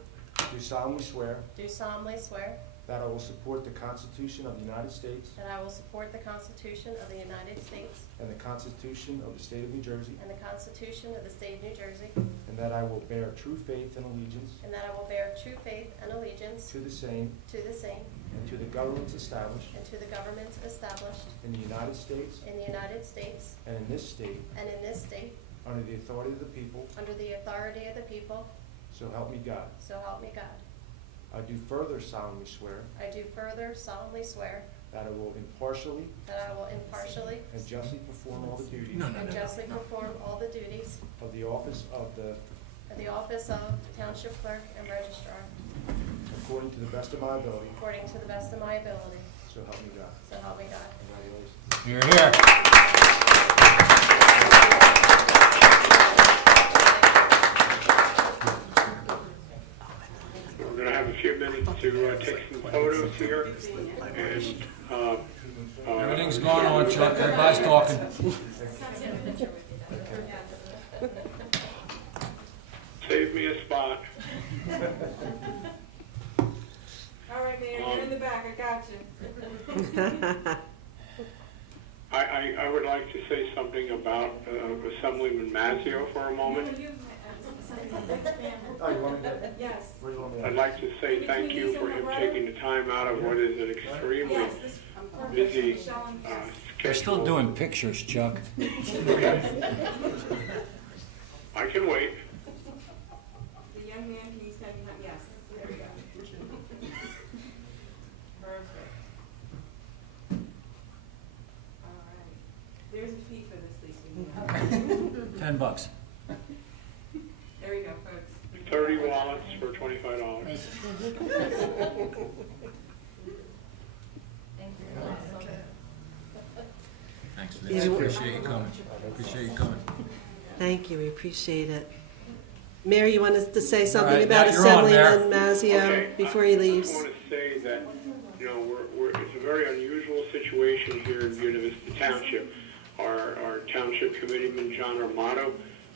Do solemnly swear do solemnly swear that I will support the Constitution of the United States that I will support the Constitution of the United States and the Constitution of the State of New Jersey, and the Constitution of the State of New Jersey, and that I will bear true faith and allegiance and that I will bear true faith and allegiance to the same to the same and to the governments established and to the governments established in the United States in the United States and in this state and in this state under the authority of the people, under the authority of the people, so help me God. so help me God. I do further solemnly swear I do further solemnly swear that I will impartially that I will impartially and justly perform all the duties and justly perform all the duties of the office of Township Clerk and Registrar according to the best of my ability, according to the best of my ability, so help me God. so help me God. Congratulations. You're here. We're going to have a few minutes to take some photos here. And, Everything's going on, Chuck. Everybody's talking. Save me a spot. All right, Mayor, you're in the back, I got you. I would like to say something about Assemblyman Mazzio for a moment. Oh, you want me to? Yes. Where do you want me to? I'd like to say thank you for him taking the time out of what is an extremely Yes, this, I'm busy perfect. Showing yes. They're still schedule. doing pictures, Chuck. I can wait. The young man, can you stand behind? Yes, there we go. Perfect. All right. There's a fee for this, Lisa. $10. There we go, folks. 30 wallets for $25. Thanks, These Vince. are- Appreciate you coming. Appreciate you coming. Thank you, we appreciate it. Mayor, you wanted to say All something right, about now you're on, Assemblyman Mazzio Okay, before he I leaves? just want to say that, it's a very unusual situation here in Buena Vista Township. Our township committeeman, John Armato,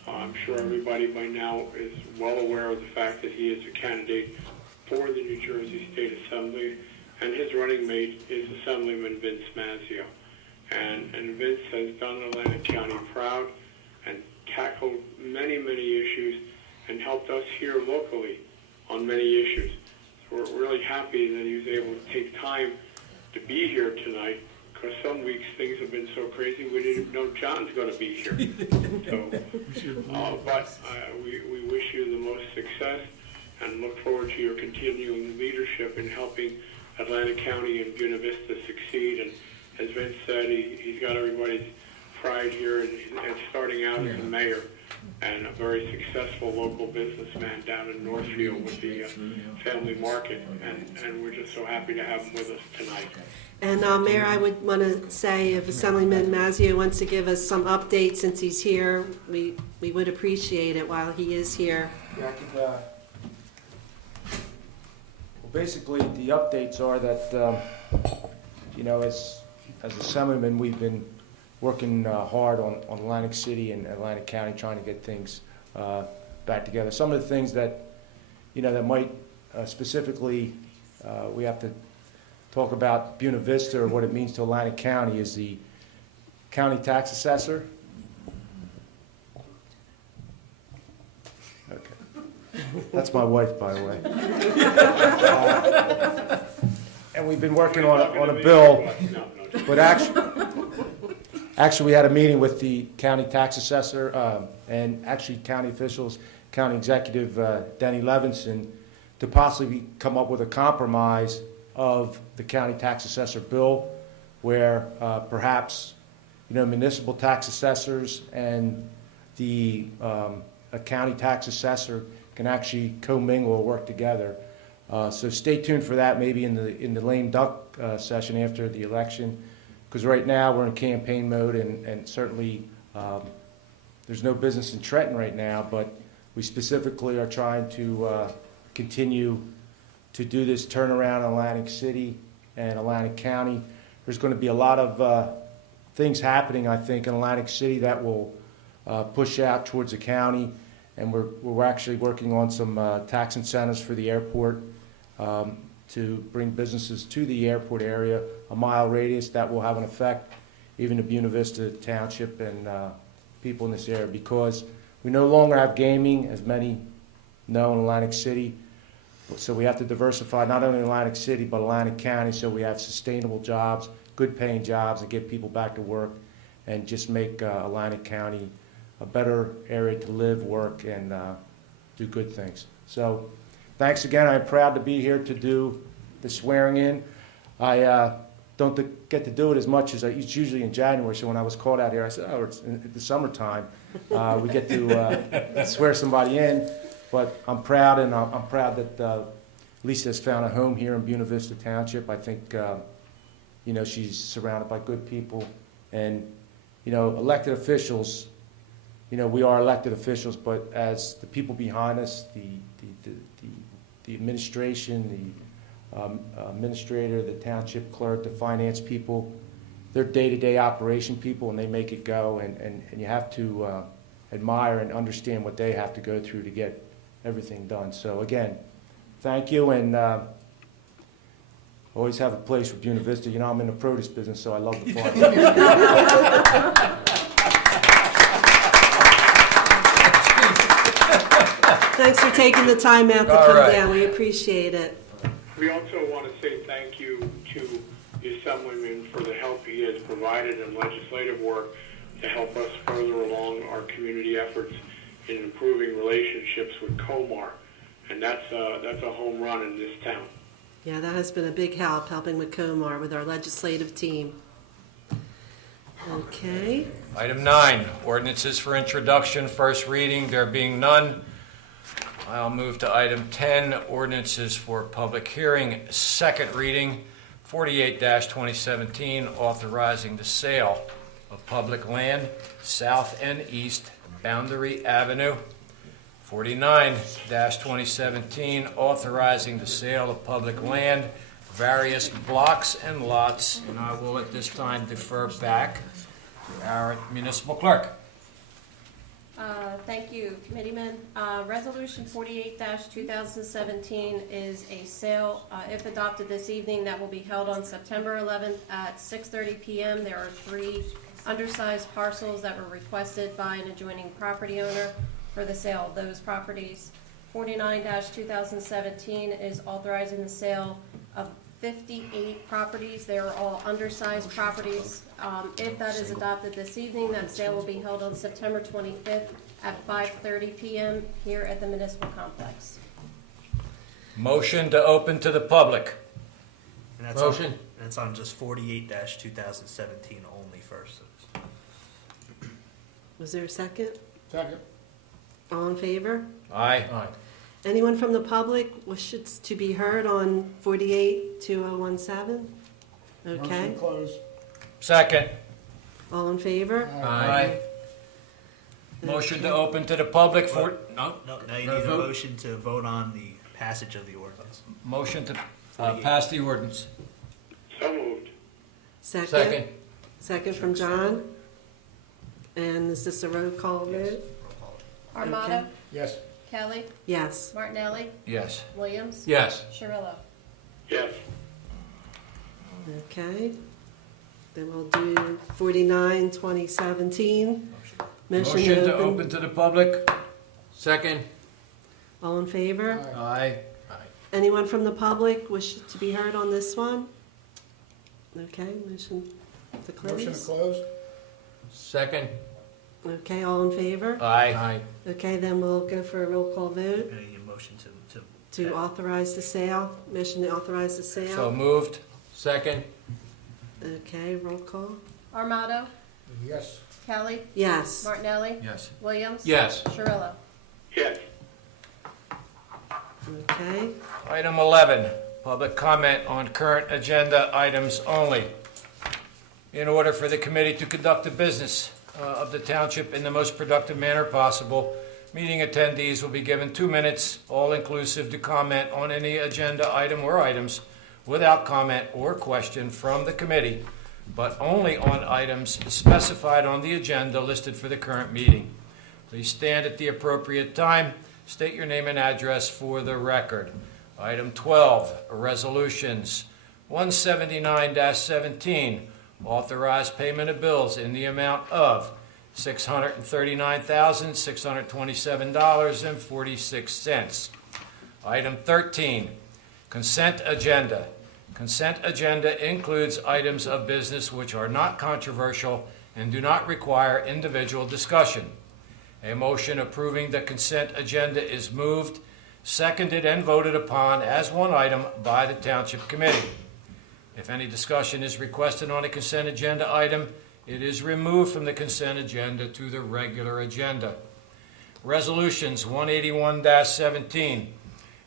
I'm sure everybody by now is well aware of the fact that he is a candidate for the New Jersey State Assembly, and his running mate is Assemblyman Vince Mazzio. And Vince has done Atlantic County proud and tackled many, many issues and helped us here locally on many issues. So we're really happy that he was able to take time to be here tonight, because some weeks things have been so crazy we didn't know John's going to be here. We wish you the most success and look forward to your continuing leadership in helping Atlantic County and Buena Vista succeed. And as Vince said, he's got everybody's pride here, and starting out as a mayor and a very successful local businessman down in Northfield with the family market, and we're just so happy to have him with us tonight. And Mayor, I would want to say if Assemblyman Mazzio wants to give us some updates since he's here, we would appreciate it while he is here. Yeah, I could, well, basically, the updates are that, as Assemblyman, we've been working hard on Atlantic City and Atlantic County, trying to get things back together. Some of the things that, that might specifically, we have to talk about Buena Vista or what it means to Atlantic County is the county tax assessor. Okay. That's my wife, by the way. And we've been working on a bill, but actually, Actually, we had a meeting with the county tax assessor and actually county officials, county executive Denny Levinson, to possibly come up with a compromise of the county tax assessor bill, where perhaps municipal tax assessors and the a county tax assessor can actually commingle or work together. So stay tuned for that, maybe in the lame duck session after the election, because right now we're in campaign mode, and certainly there's no business in Trenton right now, but we specifically are trying to continue to do this turnaround in Atlantic City and Atlantic County. There's going to be a lot of things happening, I think, in Atlantic City that will push out towards the county, and we're actually working on some tax incentives for the airport to bring businesses to the airport area, a mile radius that will have an effect even to Buena Vista Township and people in this area, because we no longer have gaming, as many know, in Atlantic City. So we have to diversify not only Atlantic City but Atlantic County, so we have sustainable jobs, good paying jobs, and get people back to work and just make Atlantic County a better area to live, work, and do good things. So thanks again. I'm proud to be here to do the swearing in. I don't get to do it as much as it's usually in January, so when I was called out here, I said, oh, it's in the summertime. We get to swear somebody in. But I'm proud, and I'm proud that Lisa has found a home here in Buena Vista Township. I think, she's surrounded by good people. And, elected officials, we are elected officials, but as the people behind us, the administration, the administrator, the township clerk, the finance people, they're day-to-day operation people, and they make it go. And you have to admire and understand what they have to go through to get everything done. So again, thank you, and always have a place for Buena Vista. I'm in the produce business, so I love the farm. Thanks for taking the time out to come down. We appreciate it. We also want to say thank you to the Assemblyman for the help he has provided in legislative work to help us further along our community efforts in improving relationships with Comar, and that's a home run in this town. Yeah, that has been a big help, helping with Comar, with our legislative team. Okay. Item 9, ordinances for introduction, first reading, there being none. I'll move to item 10, ordinances for public hearing, second reading, 48-2017, authorizing the sale of public land, south and east Boundary Avenue. 49-2017, authorizing the sale of public land, various blocks and lots, and I will at this time defer back to our municipal clerk. Thank you, Committeeman. Resolution 48-2017 is a sale, if adopted this evening, that will be held on September 11th at 6:30 p.m. There are 3 undersized parcels that were requested by an adjoining property owner for the sale of those properties. 49-2017 is authorizing the sale of 58 properties. They are all undersized properties. If that is adopted this evening, that sale will be held on September 25th at 5:30 p.m. here at the Municipal Complex. Motion to open to the public. And that's Motion. That's on just 48-2017 only first. Was there a second? Second. All in favor? Aye. Aye. Anyone from the public wishes to be heard on 48-2017? Okay. Motion closed. Second. All in favor? Aye. Motion to open to the public for, no? No, now you need a motion to vote on the passage of the ordinance. Motion to pass the ordinance. So moved. Second. Second from John. And is this a roll call vote? Armato? Okay. Yes. Kelly? Yes. Martinelli? Yes. Williams? Yes. Cirillo? Yes. Okay. Then we'll do 49-2017. Motion to open to the public. Second. All in favor? Aye. Anyone from the public wish to be heard on this one? Okay, motion to close. Motion to close. Second. Okay, all in favor? Aye. Okay, then we'll go for a roll call vote I need a motion to to authorize the sale. Motion to authorize the So sale. moved. Second. Okay, roll call. Armato, Yes. Kelly, Yes. Martinelli, Yes. Williams. Yes. Cirillo. Yes. Okay, Item 11, public comment on current agenda items only. In order for the committee to conduct the business of the township in the most productive manner possible, meeting attendees will be given 2 minutes, all-inclusive, to comment on any agenda item or items without comment or question from the committee, but only on items specified on the agenda listed for the current meeting. Please stand at the appropriate time. State your name and address for the record. Item 12, resolutions. 179-17, authorized payment of bills in the amount of $639,627.46. Item 13, consent agenda. Consent agenda includes items of business which are not controversial and do not require individual discussion. A motion approving the consent agenda is moved, seconded, and voted upon as one item by the Township Committee. If any discussion is requested on a consent agenda item, it is removed from the consent agenda to the regular agenda. Resolutions 181-17,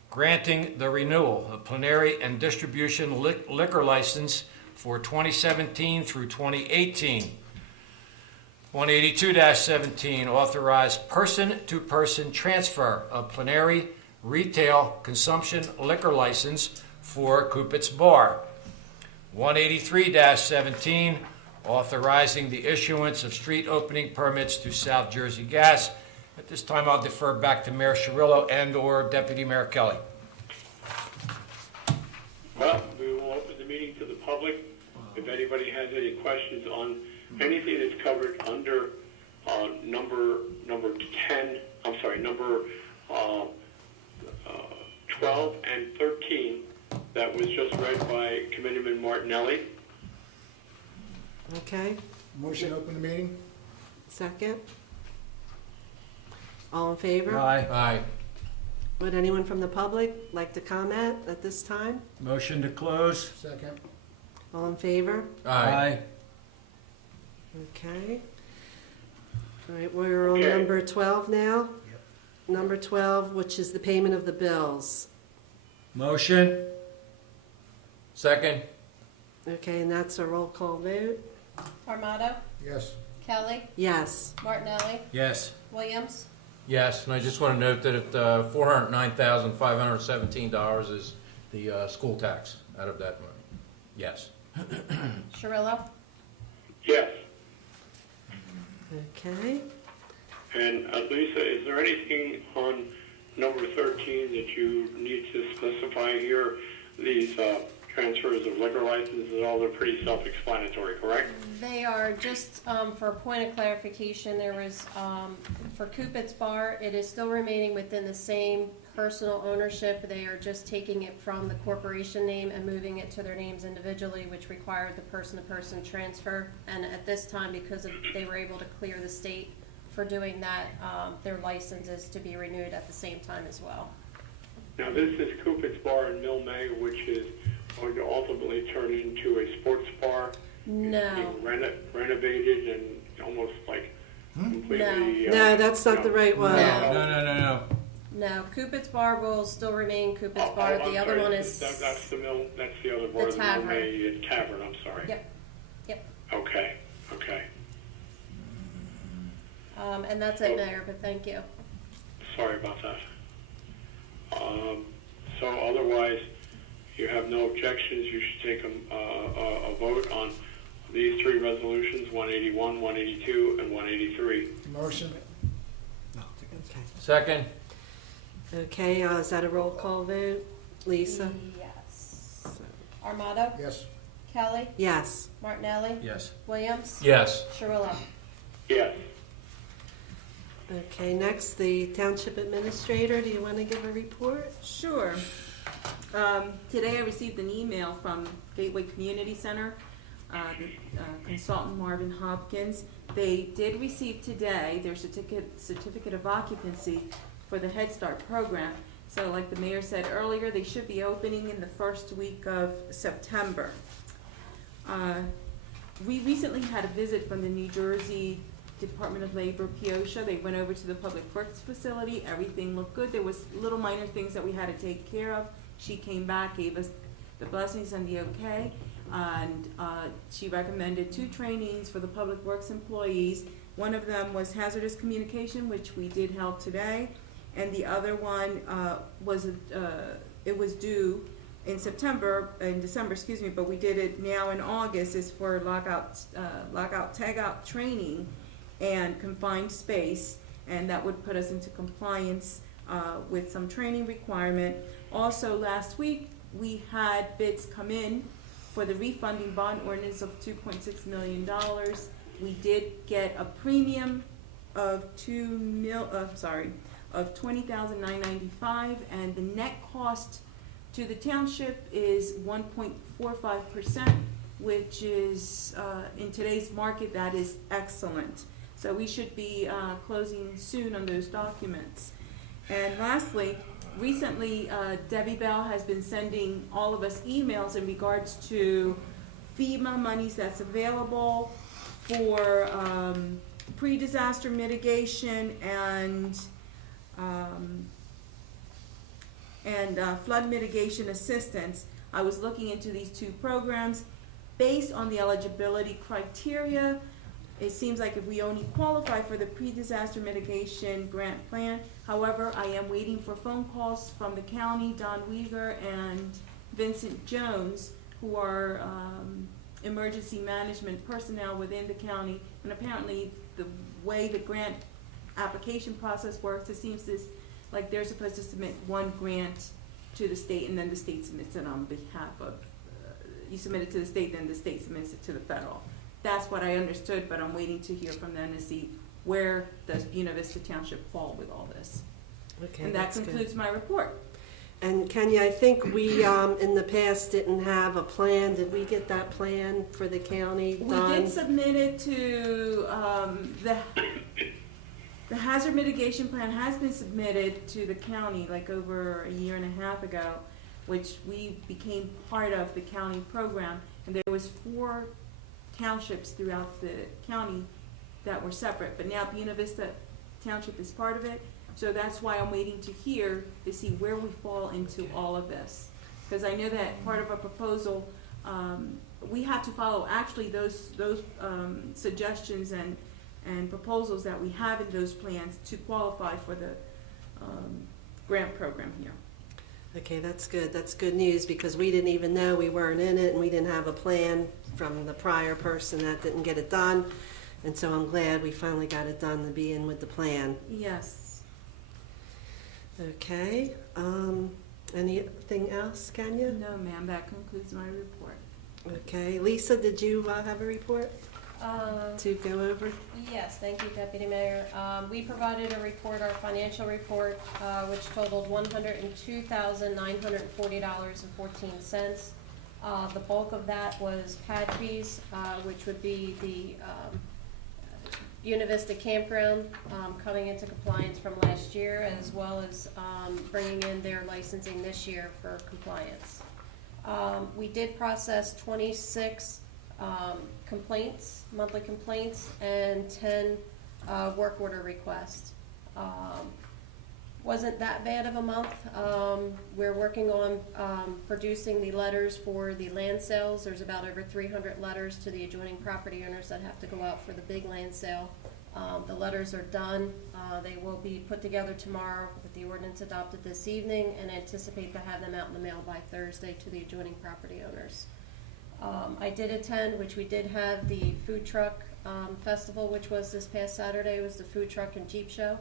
granting the renewal of plenary and distribution liquor license for 2017 through 2018. 182-17, authorized person-to-person transfer of plenary retail consumption liquor license for Cupid's Bar. 183-17, authorizing the issuance of street opening permits to South Jersey Gas. At this time, I'll defer back to Mayor Cirillo and/or Deputy Mayor Kelly. Well, we will open the meeting to the public. If anybody has any questions on anything that's covered under number 12 and 13 that was just read by Committeeman Martinelli. okay. Motion to open the meeting? Second. All in favor? Aye. Would anyone from the public like to comment at this time? Motion to close. Second. All in favor? Aye. Okay. All right, we're on Okay. number 12 now. Number 12, which is the payment of the bills. Motion. Second. Okay, and that's a roll call vote. Armato, Yes. Kelly, Yes. Martinelli, Yes. Williams. Yes, and I just want to note that at $409,517 is the school tax out of that money. Yes. Cirillo. Yes. Okay. And Lisa, is there anything on number 13 that you need to specify here? These transfers of liquor licenses and all, they're pretty self-explanatory, correct? They are just, for a point of clarification, there was, for Cupid's Bar, it is still remaining within the same personal ownership. They are just taking it from the corporation name and moving it to their names individually, which required the person-to-person transfer. And at this time, because they were able to clear the state for doing that, their license is to be renewed at the same time as well. Now, this is Cupid's Bar in Mill May, which is going to ultimately turn into a sports bar. No. Being renovated and almost like completely... No, that's not the right one. No. No, Cupid's Bar will still remain Cupid's Bar. I'm The other sorry, one is That's the mill, that's the other bar, the Mill tavern. May Tavern, I'm sorry. Yep. Okay. And that's it, Mayor, but thank you. Sorry about that. So otherwise, you have no objections, you should take a vote on these three resolutions, 181, 182, and 183. Motion? Okay. Second. Okay, is that a roll call vote? Lisa? Yes. Armato, Yes. Kelly, Yes. Martinelli, Yes. Williams, Yes. Cirillo. Yes. Okay, next, the Township Administrator, do you want to give a report? Sure. Today I received an email from Gateway Community Center the consultant Marvin Hopkins. They did receive today their certificate of occupancy for the Head Start program. So like the mayor said earlier, they should be opening in the first week of September. We recently had a visit from the New Jersey Department of Labor, Peosha. They went over to the Public Works facility. Everything looked good. There was little minor things that we had to take care of. She came back, gave us the blessings and the okay, and she recommended 2 trainings for the Public Works employees. One of them was hazardous communication, which we did held today, and the other one was due in December, but we did it now in August. Is for lockout, tagout training and confined space, and that would put us into compliance with some training requirement. Also, last week we had bids come in for the refunding bond ordinance of $2.6 million. We did get a premium of $20,995, and the net cost to the township is 1.45%, which is in today's market, that is excellent. So we should be closing soon on those documents. And lastly, recently Debbie Bell has been sending all of us emails in regards to FEMA monies that's available for pre-disaster mitigation and flood mitigation assistance. I was looking into these 2 programs. Based on the eligibility criteria, it seems like if we only qualify for the pre-disaster mitigation grant plan. However, I am waiting for phone calls from the county, Don Weger and Vincent Jones, who are emergency management personnel within the county. And apparently the way the grant application process works, it seems like they're supposed to submit one grant to the state, and then the state submits it on behalf of, you submit it to the state, then the state submits it to the federal. That's what I understood, but I'm waiting to hear from them to see where does Buena Vista Township fall with all this. Okay, and that concludes my report. And Kenya, I think we in the past didn't have a plan. Did we get that plan for the county done? We did submit it to the hazard mitigation plan has been submitted to the county like over a year and a half ago, which we became part of the county program, and there was 4 townships throughout the county that were separate, but now Buena Vista Township is part of it, so that's why I'm waiting to hear to see where we fall into all of this, because I know that part of our proposal, we have to follow actually those suggestions and proposals that we have in those plans to qualify for the grant program here. Okay, that's good. That's good news, because we didn't even know, we weren't in it, and we didn't have a plan from the prior person that didn't get it done. And so I'm glad we finally got it done to be in with the plan. Yes. Okay. Anything else, Kenya? No, ma'am. That concludes my report. Okay. Lisa, did you have a report to go over? Yes, thank you, Deputy Mayor. We provided a report, our financial report, which totaled $102,940.14. The bulk of that was pad fees, which would be the Buena Vista Campground coming into compliance from last year, as well as bringing in their licensing this year for compliance. We did process 26 complaints, monthly complaints, and 10 work order requests. Wasn't that bad of a month. We're working on producing the letters for the land sales. There's about over 300 letters to the adjoining property owners that have to go out for the big land sale. The letters are done. They will be put together tomorrow with the ordinance adopted this evening, and anticipate to have them out in the mail by Thursday to the adjoining property owners. I did attend, which we did have the food truck festival, which was this past Saturday. It was the food truck and Jeep show.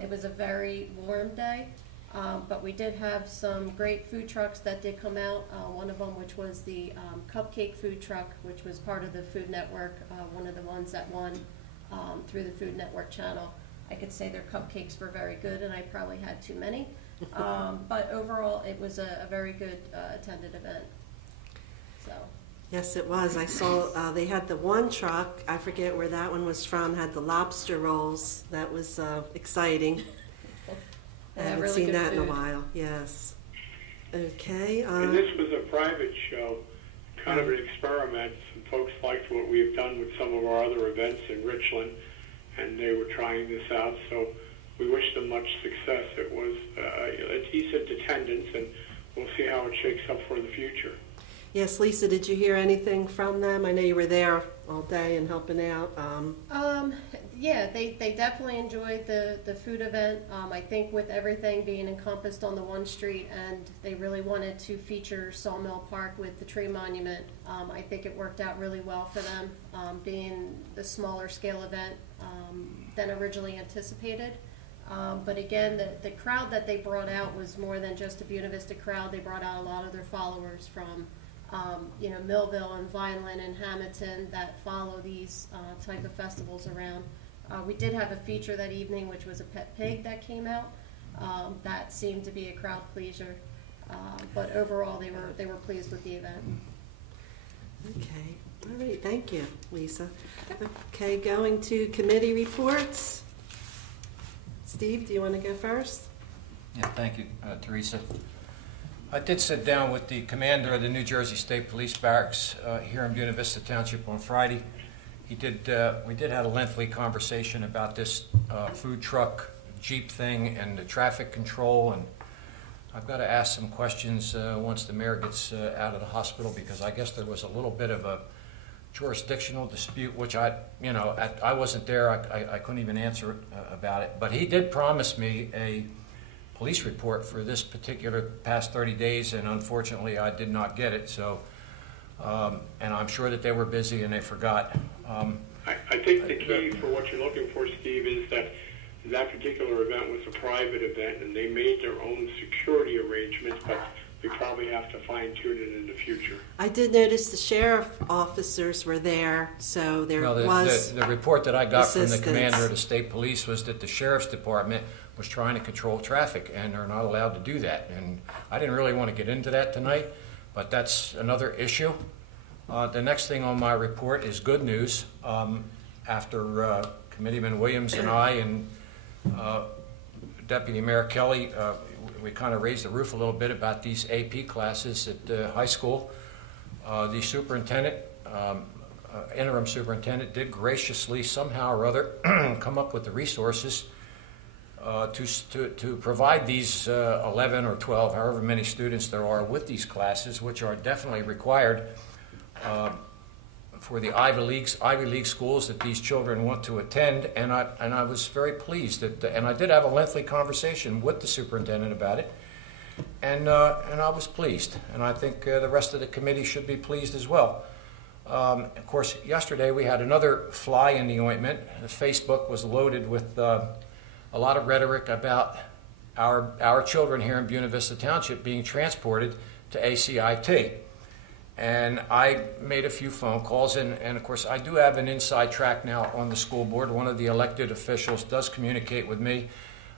It was a very warm day, but we did have some great food trucks that did come out. One of them, which was the cupcake food truck, which was part of the Food Network, one of the ones that won through the Food Network channel. I could say their cupcakes were very good, and I probably had too many. But overall, it was a very good attended event. So. Yes, it was. I saw they had the one truck, I forget where that one was from, had the lobster rolls. That was exciting. I haven't really seen good that in a food. while, yes. Okay. And this was a private show, kind of an experiment. Some folks liked what we've done with some of our other events in Richland, and they were trying this out, so we wish them much success. It was a decent attendance, and we'll see how it shakes up for the future. Yes, Lisa, did you hear anything from them? I know you were there all day and helping out. Yeah, they definitely enjoyed the food event. I think with everything being encompassed on the one street, and they really wanted to feature Sawmill Park with the tree monument, I think it worked out really well for them, being the smaller scale event than originally anticipated. But again, the crowd that they brought out was more than just a Buena Vista crowd. They brought out a lot of their followers from Millville and Vineland and Hamilton that follow these type of festivals around. We did have a feature that evening, which was a pet pig that came out. That seemed to be a crowd pleaser. But overall, they were pleased with the event. Okay. All right. Thank you, Lisa. Okay, going to committee reports. Steve, do you want to go first? Yeah, thank you, Teresa. I did sit down with the commander of the New Jersey State Police Barracks here in Buena Vista Township on Friday. We did have a lengthy conversation about this food truck Jeep thing and the traffic control, and I've got to ask some questions once the mayor gets out of the hospital, because I guess there was a little bit of a jurisdictional dispute, which I wasn't there. I couldn't even answer about it, but he did promise me a police report for this particular past 30 days, and unfortunately I did not get it. So, and I'm sure that they were busy and they forgot. I think the key for what you're looking for, Steve, is that that particular event was a private event, and they made their own security arrangements, but we probably have to fine-tune it in the future. I did notice the sheriff officers were there, so there was the report that I got from the assistance. commander of the state police was that the sheriff's department was trying to control traffic, and they're not allowed to do that. And I didn't really want to get into that tonight, but that's another issue. The next thing on my report is good news. After Committeeman Williams and I and Deputy Mayor Kelly, we kind of raised the roof a little bit about these AP classes at the high school. The superintendent, interim superintendent, did graciously somehow or other come up with the resources to provide these 11 or 12, however many students there are with these classes, which are definitely required for the Ivy League schools that these children want to attend. And I was very pleased and I did have a lengthy conversation with the superintendent about it, and I was pleased, and I think the rest of the committee should be pleased as well. Of course, yesterday we had another fly in the ointment. Facebook was loaded with a lot of rhetoric about our children here in Buena Vista Township being transported to ACIT. And I made a few phone calls, and of course I do have an inside track now on the school board. One of the elected officials does communicate with me.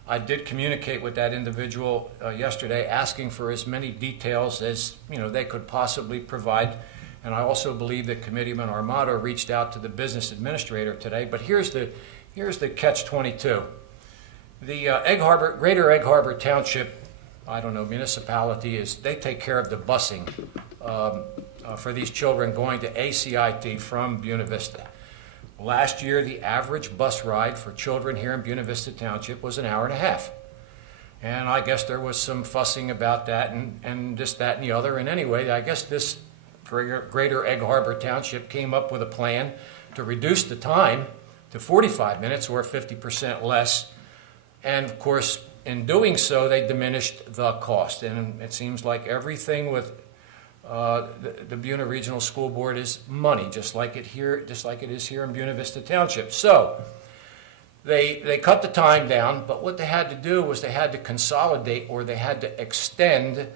I did communicate with that individual yesterday, asking for as many details as they could possibly provide. And I also believe that Committeeman Armato reached out to the business administrator today. But here's the catch-22. The Greater Egg Harbor Township, municipality they take care of the busing for these children going to ACIT from Buena Vista. Last year, the average bus ride for children here in Buena Vista Township was an hour and a half. And I guess there was some fussing about that and this, that, and the other. And anyway, I guess this Greater Egg Harbor Township came up with a plan to reduce the time to 45 minutes or 50% less. And of course, in doing so, they diminished the cost. And it seems like everything with the Buena Regional School Board is money, just like it is here in Buena Vista Township. So they cut the time down, but what they had to do was they had to consolidate, or they had to extend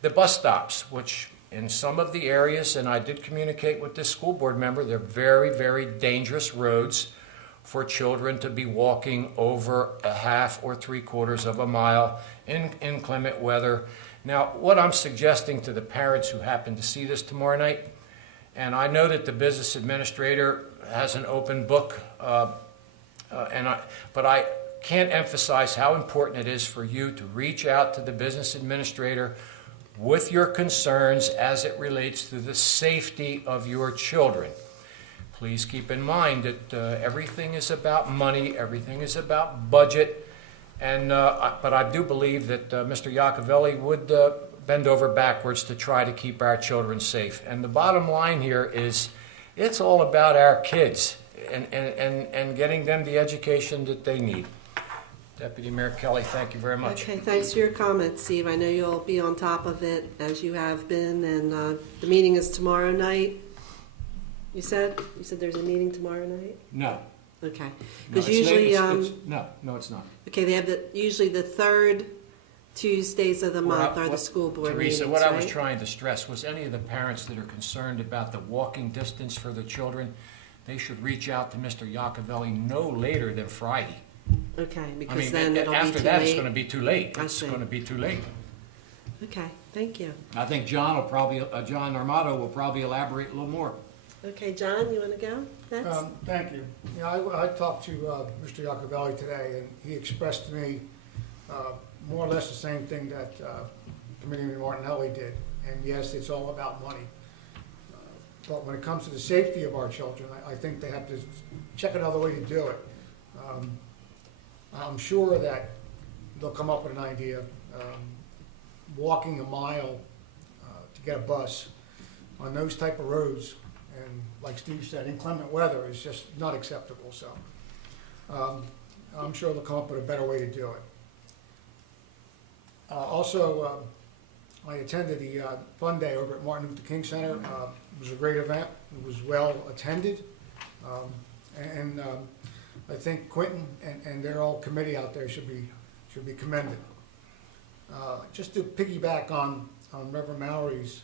the bus stops, which in some of the areas, and I did communicate with this school board member, they're very, very dangerous roads for children to be walking over a half or 3/4 of a mile in inclement weather. Now, what I'm suggesting to the parents who happen to see this tomorrow night And I know that the business administrator has an open book, but I can't emphasize how important it is for you to reach out to the business administrator with your concerns as it relates to the safety of your children. Please keep in mind that everything is about money, everything is about budget, and but I do believe that Mr. Iacovelli would bend over backwards to try to keep our children safe. And the bottom line here is it's all about our kids and getting them the education that they need. Deputy Mayor Kelly, thank you very much. Okay, thanks for your comments, Steve. I know you'll be on top of it as you have been, and the meeting is tomorrow night. You said there's a meeting tomorrow night? No. Okay. No, Because it's usually, no, it's not. okay, they have usually the third Tuesdays of the month are the school board meetings, Teresa, what I was right? trying to stress was any of the parents that are concerned about the walking distance for their children, they should reach out to Mr. Iacovelli no later than Friday. Okay, I because mean, then it'll be too after that, it's late. going to be too late. I It's see. going to be too late. Okay, thank you. I think John Armato will probably elaborate a little more. Okay, John, you want to go next? Thank you. You know, I talked to Mr. Iacovelli today, and he expressed to me more or less the same thing that Committeeman Martinelli did. And yes, it's all about money. But when it comes to the safety of our children, I think they have to check another way to do it. I'm sure that they'll come up with an idea. Walking a mile to get a bus on those type of roads, and like Steve said, inclement weather is just not acceptable. So I'm sure they'll come up with a better way to do it. Also, I attended the Fun Day over at Martin Luther King Center. It was a great event. It was well attended. And I think Quentin and their whole committee out there should be commended. Just to piggyback on Reverend Mallory's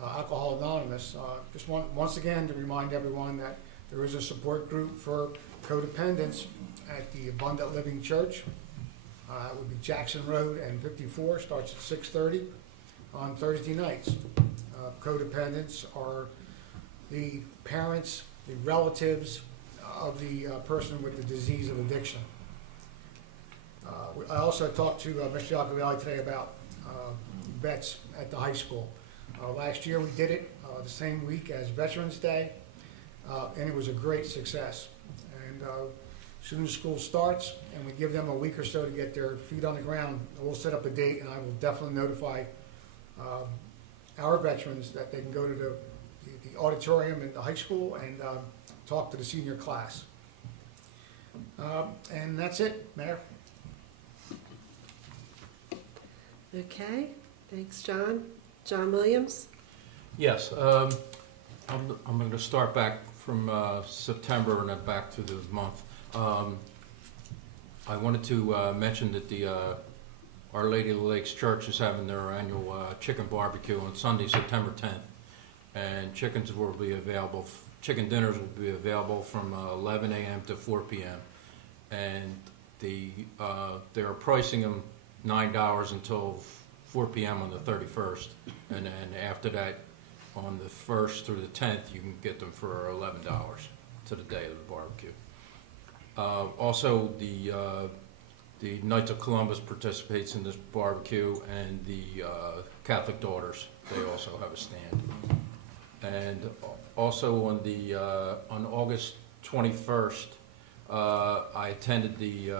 Alcohol Anonymous, just once again to remind everyone that there is a support group for codependents at the Abundant Living Church. It would be Jackson Road and 54, starts at 6:30 on Thursday nights. Codependents are the parents, the relatives of the person with the disease of addiction. I also talked to Mr. Iacovelli today about vets at the high school. Last year we did it the same week as Veterans Day, and it was a great success. And as soon as school starts and we give them a week or so to get their feet on the ground, we'll set up a date, and I will definitely notify our veterans that they can go to the auditorium in the high school and talk to the senior class. And that's it, Mayor. Okay, thanks, John. John Williams? Yes, I'm going to start back from September and then back to the month. I wanted to mention that the Our Lady of the Lakes Church is having their annual chicken barbecue on Sunday, September 10th. And chickens will be available, chicken dinners will be available from 11 a.m. to 4 p.m. And they're pricing them $9 until 4 p.m. on the 31st. And then after that, on the 1st through the 10th, you can get them for $11 to the day of the barbecue. Also, the Knights of Columbus participates in this barbecue, and the Catholic Daughters, they also have a stand. And also on August 21st, I attended the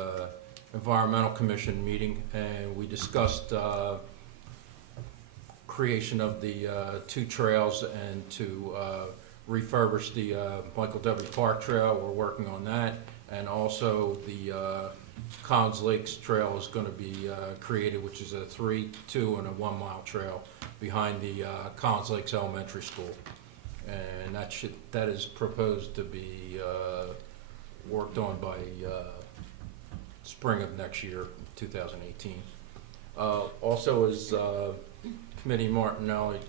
Environmental Commission meeting, and we discussed creation of the 2 trails and to refurbish the Michael W. Park Trail. We're working on that. And also the Collins Lakes Trail is going to be created, which is a 3, 2, and a 1 mile trail behind the Collins Lakes Elementary School. And that is proposed to be worked on by spring of next year, 2018. Also, as Committee Martinelli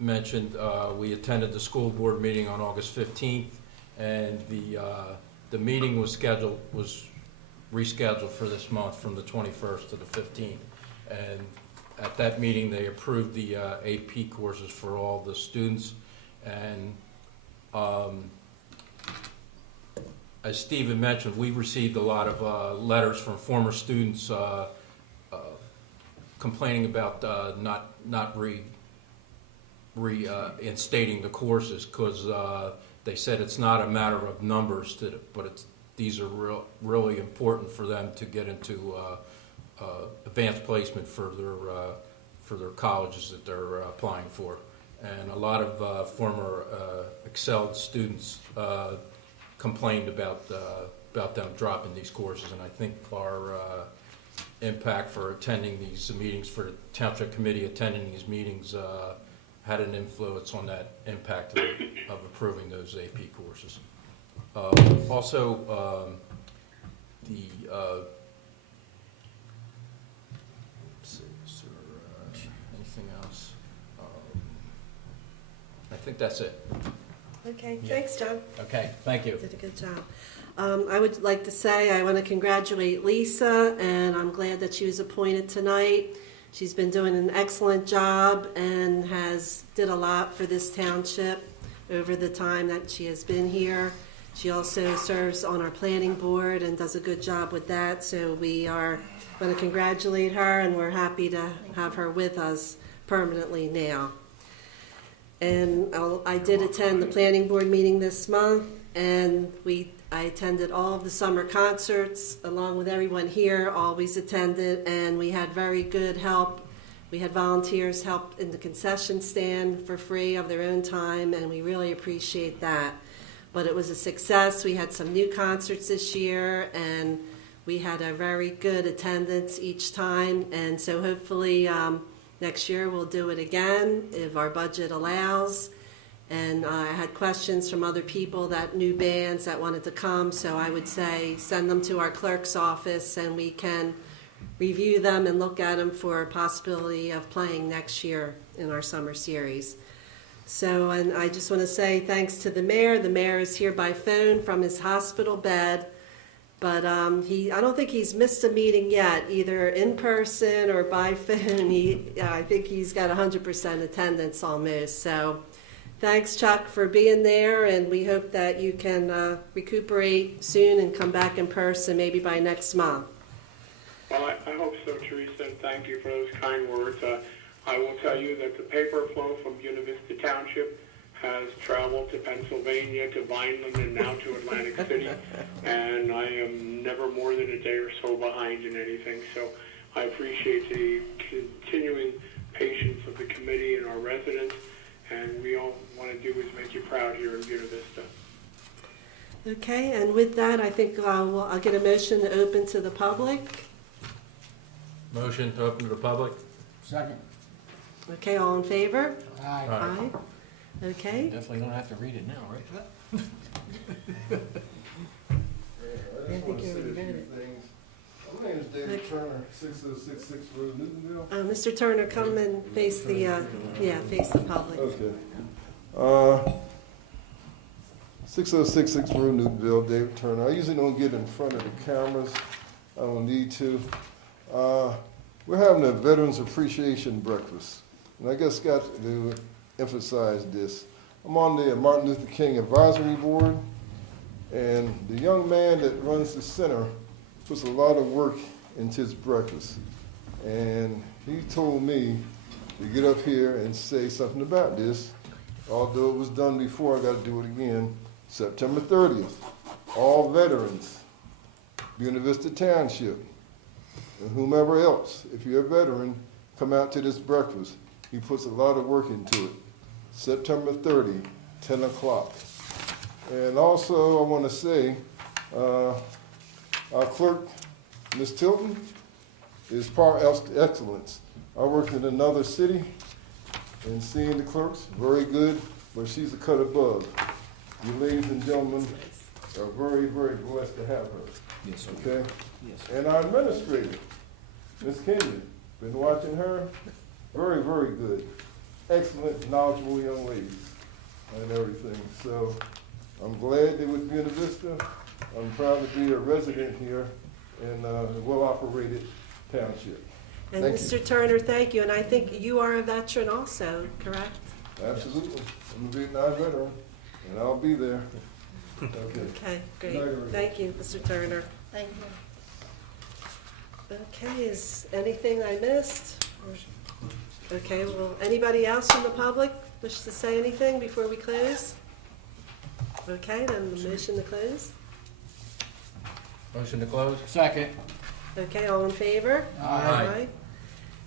mentioned, we attended the school board meeting on August 15th, and the meeting was rescheduled for this month from the 21st to the 15th. And at that meeting, they approved the AP courses for all the students, and As Stephen mentioned, we received a lot of letters from former students complaining about not reinstating the courses because they said it's not a matter of numbers, but these are really important for them to get into advanced placement for their colleges that they're applying for. And a lot of former excelled students complained about them dropping these courses, and I think our impact for attending these meetings, for the Township Committee attending these meetings, had an influence on that impact of approving those AP courses. Also, let's see, is there anything else? I think that's it. Okay, thanks, John. Okay, thank you. Did a good job. I would like to say I want to congratulate Lisa, and I'm glad that she was appointed tonight. She's been doing an excellent job and did a lot for this township over the time that she has been here. She also serves on our planning board and does a good job with that, so we are going to congratulate her, and we're happy to have her with us permanently now. And I did attend the planning board meeting this month, and I attended all of the summer concerts along with everyone here, always attended, and we had very good help. We had volunteers help in the concession stand for free of their own time, and we really appreciate that. But it was a success. We had some new concerts this year, and we had a very good attendance each time, and so hopefully next year we'll do it again if our budget allows. And I had questions from other people that knew bands that wanted to come, so I would say send them to our clerk's office and we can review them and look at them for a possibility of playing next year in our summer series. So, and I just want to say thanks to the mayor. The mayor is here by phone from his hospital bed, but I don't think he's missed a meeting yet, either in person or by phone. I think he's got 100% attendance almost, so thanks, Chuck, for being there, and we hope that you can recuperate soon and come back in person maybe by next month. Well, I hope so, Teresa, and thank you for those kind words. I will tell you that the paper flow from Buena Vista Township has traveled to Pennsylvania, to Vineland, and now to Atlantic City, and I am never more than a day or so behind in anything, so I appreciate the continuing patience of the committee and our residents, and we all want to do is make you proud here in Buena Vista. Okay, and with that, I think I'll get a motion to open to the public. Motion to open to the public? Second. Okay, all in favor? Aye. Aye. Okay. Definitely don't have to read it now, right? I just want to say a few things. My name is David Turner, 6066 Road, Newtonville. Mr. Turner, come and face the public. Okay. 6066 Road, Newtonville, David Turner. I usually don't get in front of the cameras. I don't need to. We're having a Veterans Appreciation Breakfast, and I guess got to emphasize this. I'm on the Martin Luther King Advisory Board, and the young man that runs the center puts a lot of work into his breakfast. And he told me to get up here and say something about this. Although it was done before, I got to do it again. September 30th, all veterans, Buena Vista Township, and whomever else, if you're a veteran, come out to this breakfast. He puts a lot of work into it. September 30, 10 o'clock. And also, I want to say, our clerk, Ms. Tilton, is par excellence. I worked in another city, and seeing the clerks, very good, but she's a cut above. You ladies and gentlemen are very, very blessed to have her. Yes, okay? Yes. And our administrator, Ms. Kenyon, been watching her, very, very good. Excellent, knowledgeable young ladies and everything. So I'm glad they would be in Vista. I'm proud to be a resident here in a well-operated township. And Thank Mr. you. Turner, thank you. And I think you are a veteran also, correct? Absolutely. I'm a Vietnam veteran. and I'll be there. Okay. Okay, great. Good night, everyone. Thank you, Mr. Turner. Thank you. Okay, is anything I missed? Okay, well, anybody else from the public wish to say anything before we close? Okay, then the motion to close. Motion to close? Second. Okay, all in favor? Aye.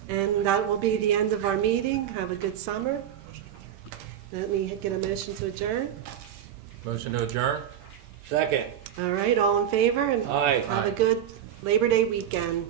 And that will be the end of our meeting. Have a good summer. Let me get a motion to adjourn. Motion to adjourn? Second. All right, all in favor? And Aye. have a good Labor Day weekend.